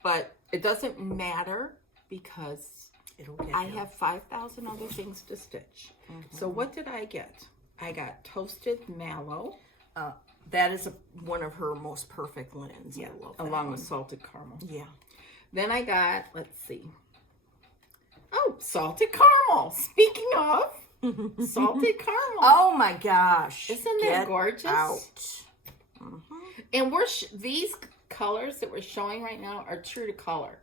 but it doesn't matter because I have 5,000 other things to stitch. So what did I get? I got toasted mallow. That is one of her most perfect linens. Yeah, I love that along one. with salted caramel. Yeah. Then I got, let's see. Oh, salted caramel. Speaking of salted caramel. Oh my gosh. Isn't that gorgeous? Out. And these colors that we're showing right now are true to color.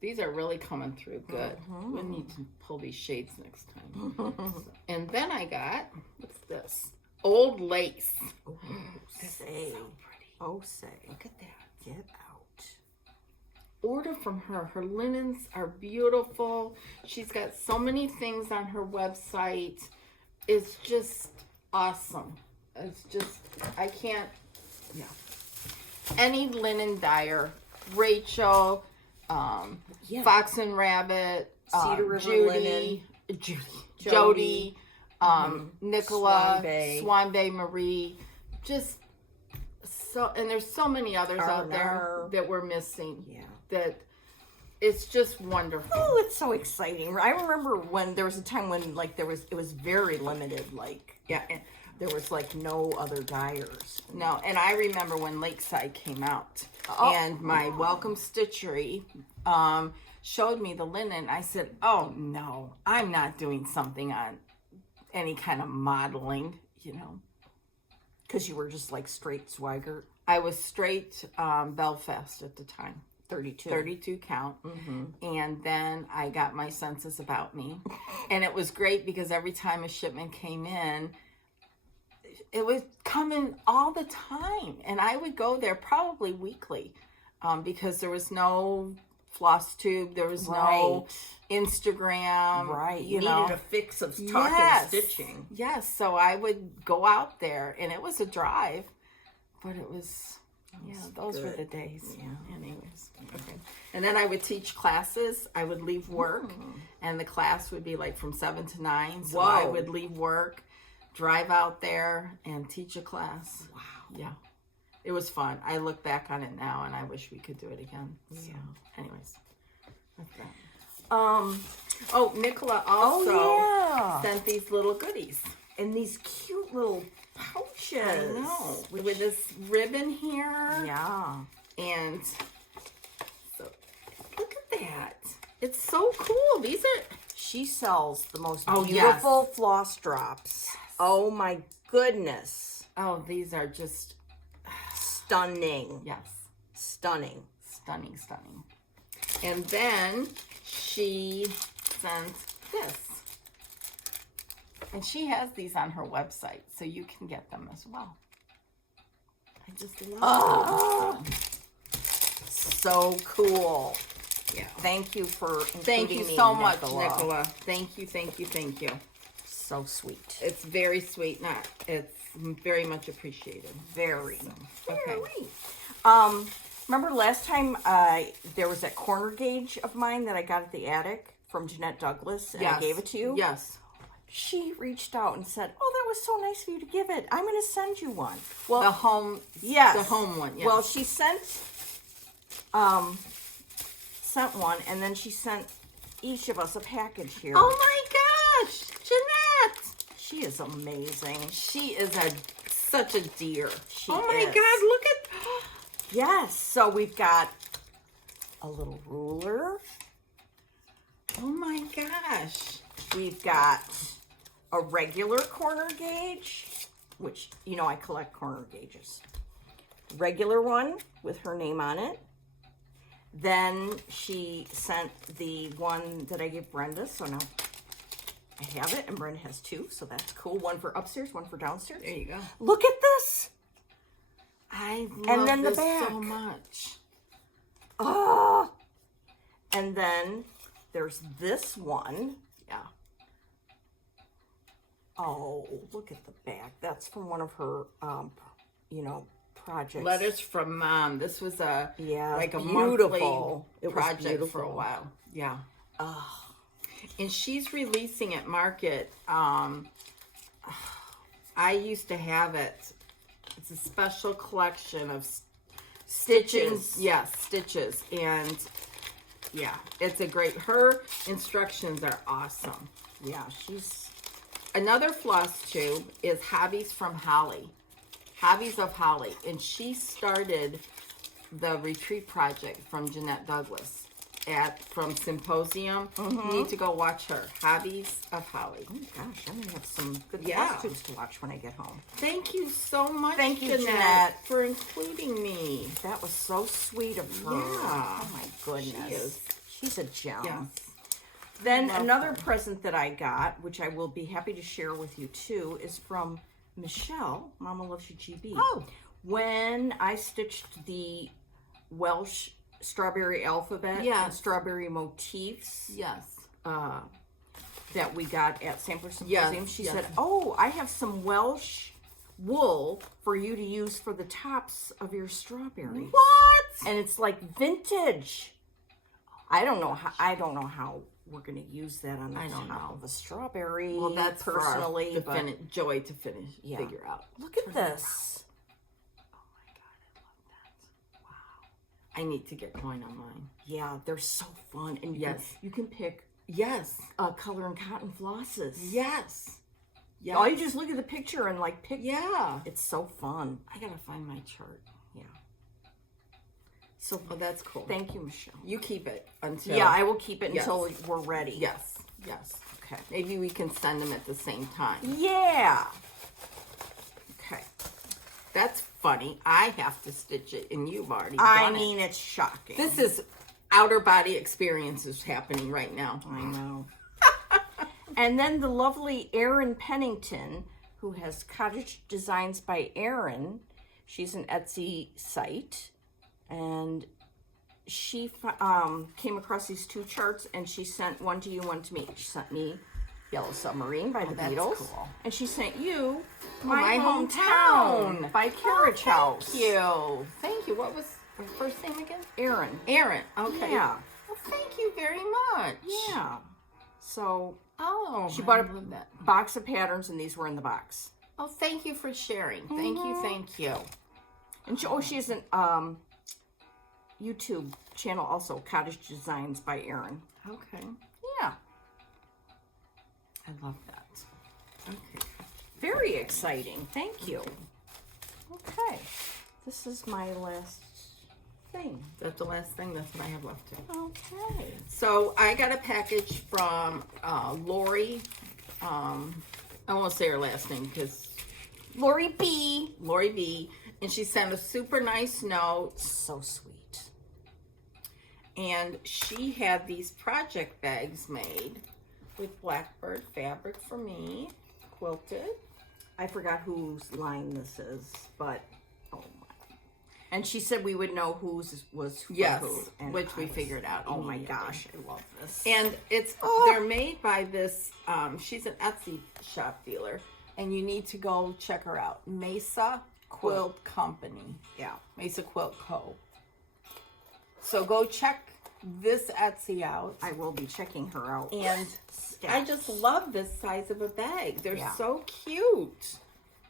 These are really coming through good. We need to pull these shades next time. And then I got, what's this? Old lace. Oh, say. So pretty. Oh, say. Look at that. Get out. Order from her. Her linens are beautiful. She's got so many things on her website. It's just awesome. It's just, I can't, Any linen dyer. Rachel, Fox and Rabbit, Cedar River Judy, Linen. Jody, Nicola, Swan Bay. Marie, just so, and there's so many others out there that we're missing. Yeah. That it's just wonderful. Oh, it's so exciting. I remember when there was a time when it was very limited. And there was no other dyers. no, and I remember when Lakeside came out, and my Welcome Stitchery showed me the linen. I said, "Oh no, I'm not doing something on any kind of modeling, Because you were just straight Swigert. I was straight Belfast at the time. 32 count. And then I got my census about me. And it was great because every time a shipment came in, it was coming all the time. And I would go there probably weekly because there was no Flosstube, there was no Instagram. Right. You needed a fix of talking stitching. Yes. So I would go out there, and it was a drive, but it was... Yeah, those were the days. Yeah. Anyways. Okay. And then I would teach classes. I would leave work, and the class would be from 7 to 9. So I would leave work, drive out there, and teach a class. Wow. Yeah. It was fun. I look back on it now, and I wish we could do it again. Yeah. So, anyways. That's that. Nicola also sent these little goodies. And these cute little pouches. I know. With this ribbon here. Yeah. And so, look at that. It's so cool. These are... She sells the most beautiful floss drops. Yes. Oh my goodness. Oh, these are just... Stunning. Yes. Stunning. Stunning. And then she sent this. And she has these on her website, so you can get them as well. I just love them. So cool. Yeah. Thank you for including Thank you me, so much, Nicola. Nicola. Thank you. So sweet. It's very sweet. It's very much appreciated. Very. Okay. Remember last time there was that corner gauge of mine that I got at the attic from Jeanette Douglas, and I gave it to you? Yes. She reached out and said, "Oh, that was so nice of you to give it. I'm going to send you one." Well, the home, yes, the home one. Yes. Well, she sent sent one, and then she sent each of us a package here. Oh my gosh, Jeanette! She is amazing. She is such a dear. Oh my is. God, look at... Yes, so we've got a little ruler. Oh my gosh. We've got a regular corner gauge, which, you know, I collect corner gauges. Regular one with her name on it. Then she sent the one that I gave Brenda, so now I have it, and Brenda has two, so that's cool. One for upstairs, one for downstairs. There you go. Look at this. I love And then this the back. so much. Oh. And then there's this one. Yeah. Oh, look at the back. That's from one of her, you know, projects. Letters from Mom. This was a like a beautiful monthly project for a while. Yeah. Oh. And she's releasing at Market. I used to have it. It's a special collection of stitches. Yes, stitches. And yeah, it's a great, her instructions are awesome. Yeah, she's... Another floss tube is Hobbies from Holly. Hobbies of Holly. And she started the retreat project from Jeanette Douglas from Symposium. You need to go watch her. Hobbies of Holly. Oh gosh, I'm gonna have some good Yeah. tubes to watch when I get home. Thank you so much, Thank you, Jeanette, Jeanette, for including me. That was so sweet of her. Yeah. Oh my goodness. She is. She's a gem. Yes. Then Love another her. present that I got, which I will be happy to share with you too, is from Michelle, Mama Loves You GB. Oh. When I stitched the Welsh strawberry alphabet and strawberry motifs Yes. that we got at Sampler Symposium, Yes, she yes. said, oh, I have some Welsh wool for you to use for the tops of your strawberry. What? And it's like vintage. I don't know how we're going to use that on the top of a strawberry. Well, that's personally, for our joy to figure out. Look at this. Oh my God, I love that. Wow. I need to get going on mine. Yeah, they're so fun. And you can pick color and cotton flosses. Yes. Yes. All you just look at the picture and like pick. Yeah. It's so fun. I gotta find my chart. Yeah. So that's cool. Thank you, Michelle. You keep it until. Yeah, I will keep it until we're ready. Yes. Yes. Okay. Maybe we can send them at the same time. Yeah. Okay. That's funny. I have to stitch it, and you've already done it. It's shocking. This is outer body experiences happening right now. I know. And then the lovely Erin Pennington, who has Cottage Designs by Erin. She's an Etsy site. And she came across these two charts, and she sent one to you, one to me. She sent me Yellow Submarine by the Beatles. Cool. And she sent you My Hometown by Carriage House. Thank you. Thank you. What was her first name again? Erin. Erin. Okay. Yeah. Well, thank you very much. Yeah. So she I bought love that. a box of patterns, and these were in the box. Oh, thank you for sharing. Thank you. Thank you. And she has an YouTube channel also, Cottage Designs by Erin. Okay. Yeah. I love that. Okay. Very exciting. Thank you. Okay. This is my last thing. That's the last thing. That's what I have left to. Okay. So I got a package from Lori. I won't say her last name because Lori B. Lori B. And she sent a super nice note. So sweet. And she had these project bags made with Blackbird fabric for me, quilted. I forgot whose line this is, but oh my. And she said we would know whose was who. Yes, who, and which we figured out. Oh my immediately. gosh, I love this. And they're made by this, she's an Etsy shop dealer, and you need to go check her out. Mesa Quilt Company. Yeah. Mesa Quilt Co. So go check this Etsy out. I will be checking her out. And I just love this size of a bag. They're so cute.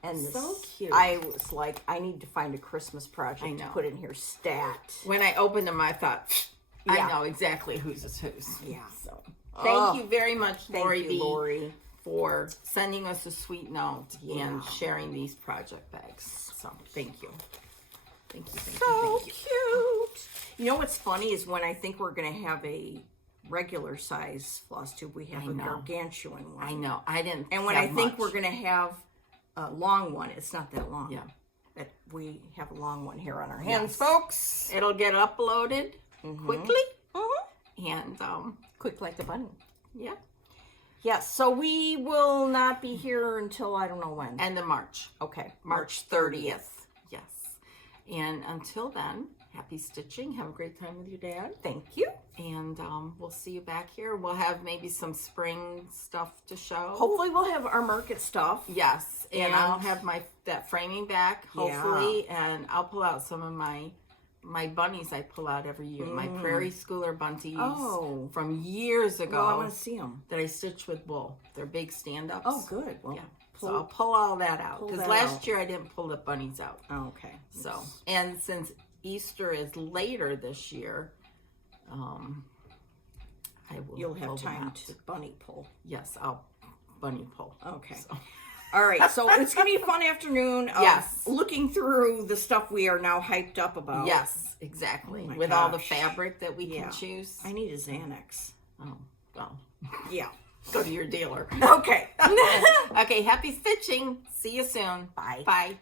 And so cute. I was like, I need to find a Christmas project I know. to put in here stat. When I opened them, I thought, I know exactly whose is whose. Yeah. So thank you very much, Lori. Thank you, Lori, for sending us a sweet note and sharing these project bags. So thank you. Thank you. So cute. You know what's funny is when I think we're going to have a regular size floss tube, we have a gargantuan one. I know. I didn't. And when I think we're going to have a long one, it's not that long. Yeah. But we have a long one here on our hands, folks. It'll get uploaded quickly. And quick like the bunny. Yeah. Yes. So we will not be here until I don't know when. End of March. Okay. March 30th. Yes. And until then, happy stitching. Have a great time with your dad. Thank you. And we'll see you back here. We'll have maybe some spring stuff to show. Hopefully we'll have our market stuff. Yes. And I'll have that framing back, hopefully. And I'll pull out some of my bunnies I pull out every year. My Prairie Schooler bunties from years ago. Well, I want to see them. That I stitch with wool. They're big stand-ups. Oh, good. Well, yeah. So I'll pull all that out. Because last year I didn't pull the bunnies out. Oh, okay. So, and since Easter is later this year, You'll have time to bunny pull. Yes, I'll bunny pull. Okay. So. All right, so it's going to be a fun afternoon of looking through the stuff we are now hyped up about. Yes, exactly. Oh with all the fabric that we can choose. I need a Xanax. Oh, well. Yeah. Go to your dealer. Okay. Okay, happy stitching. See you soon. Bye. Bye.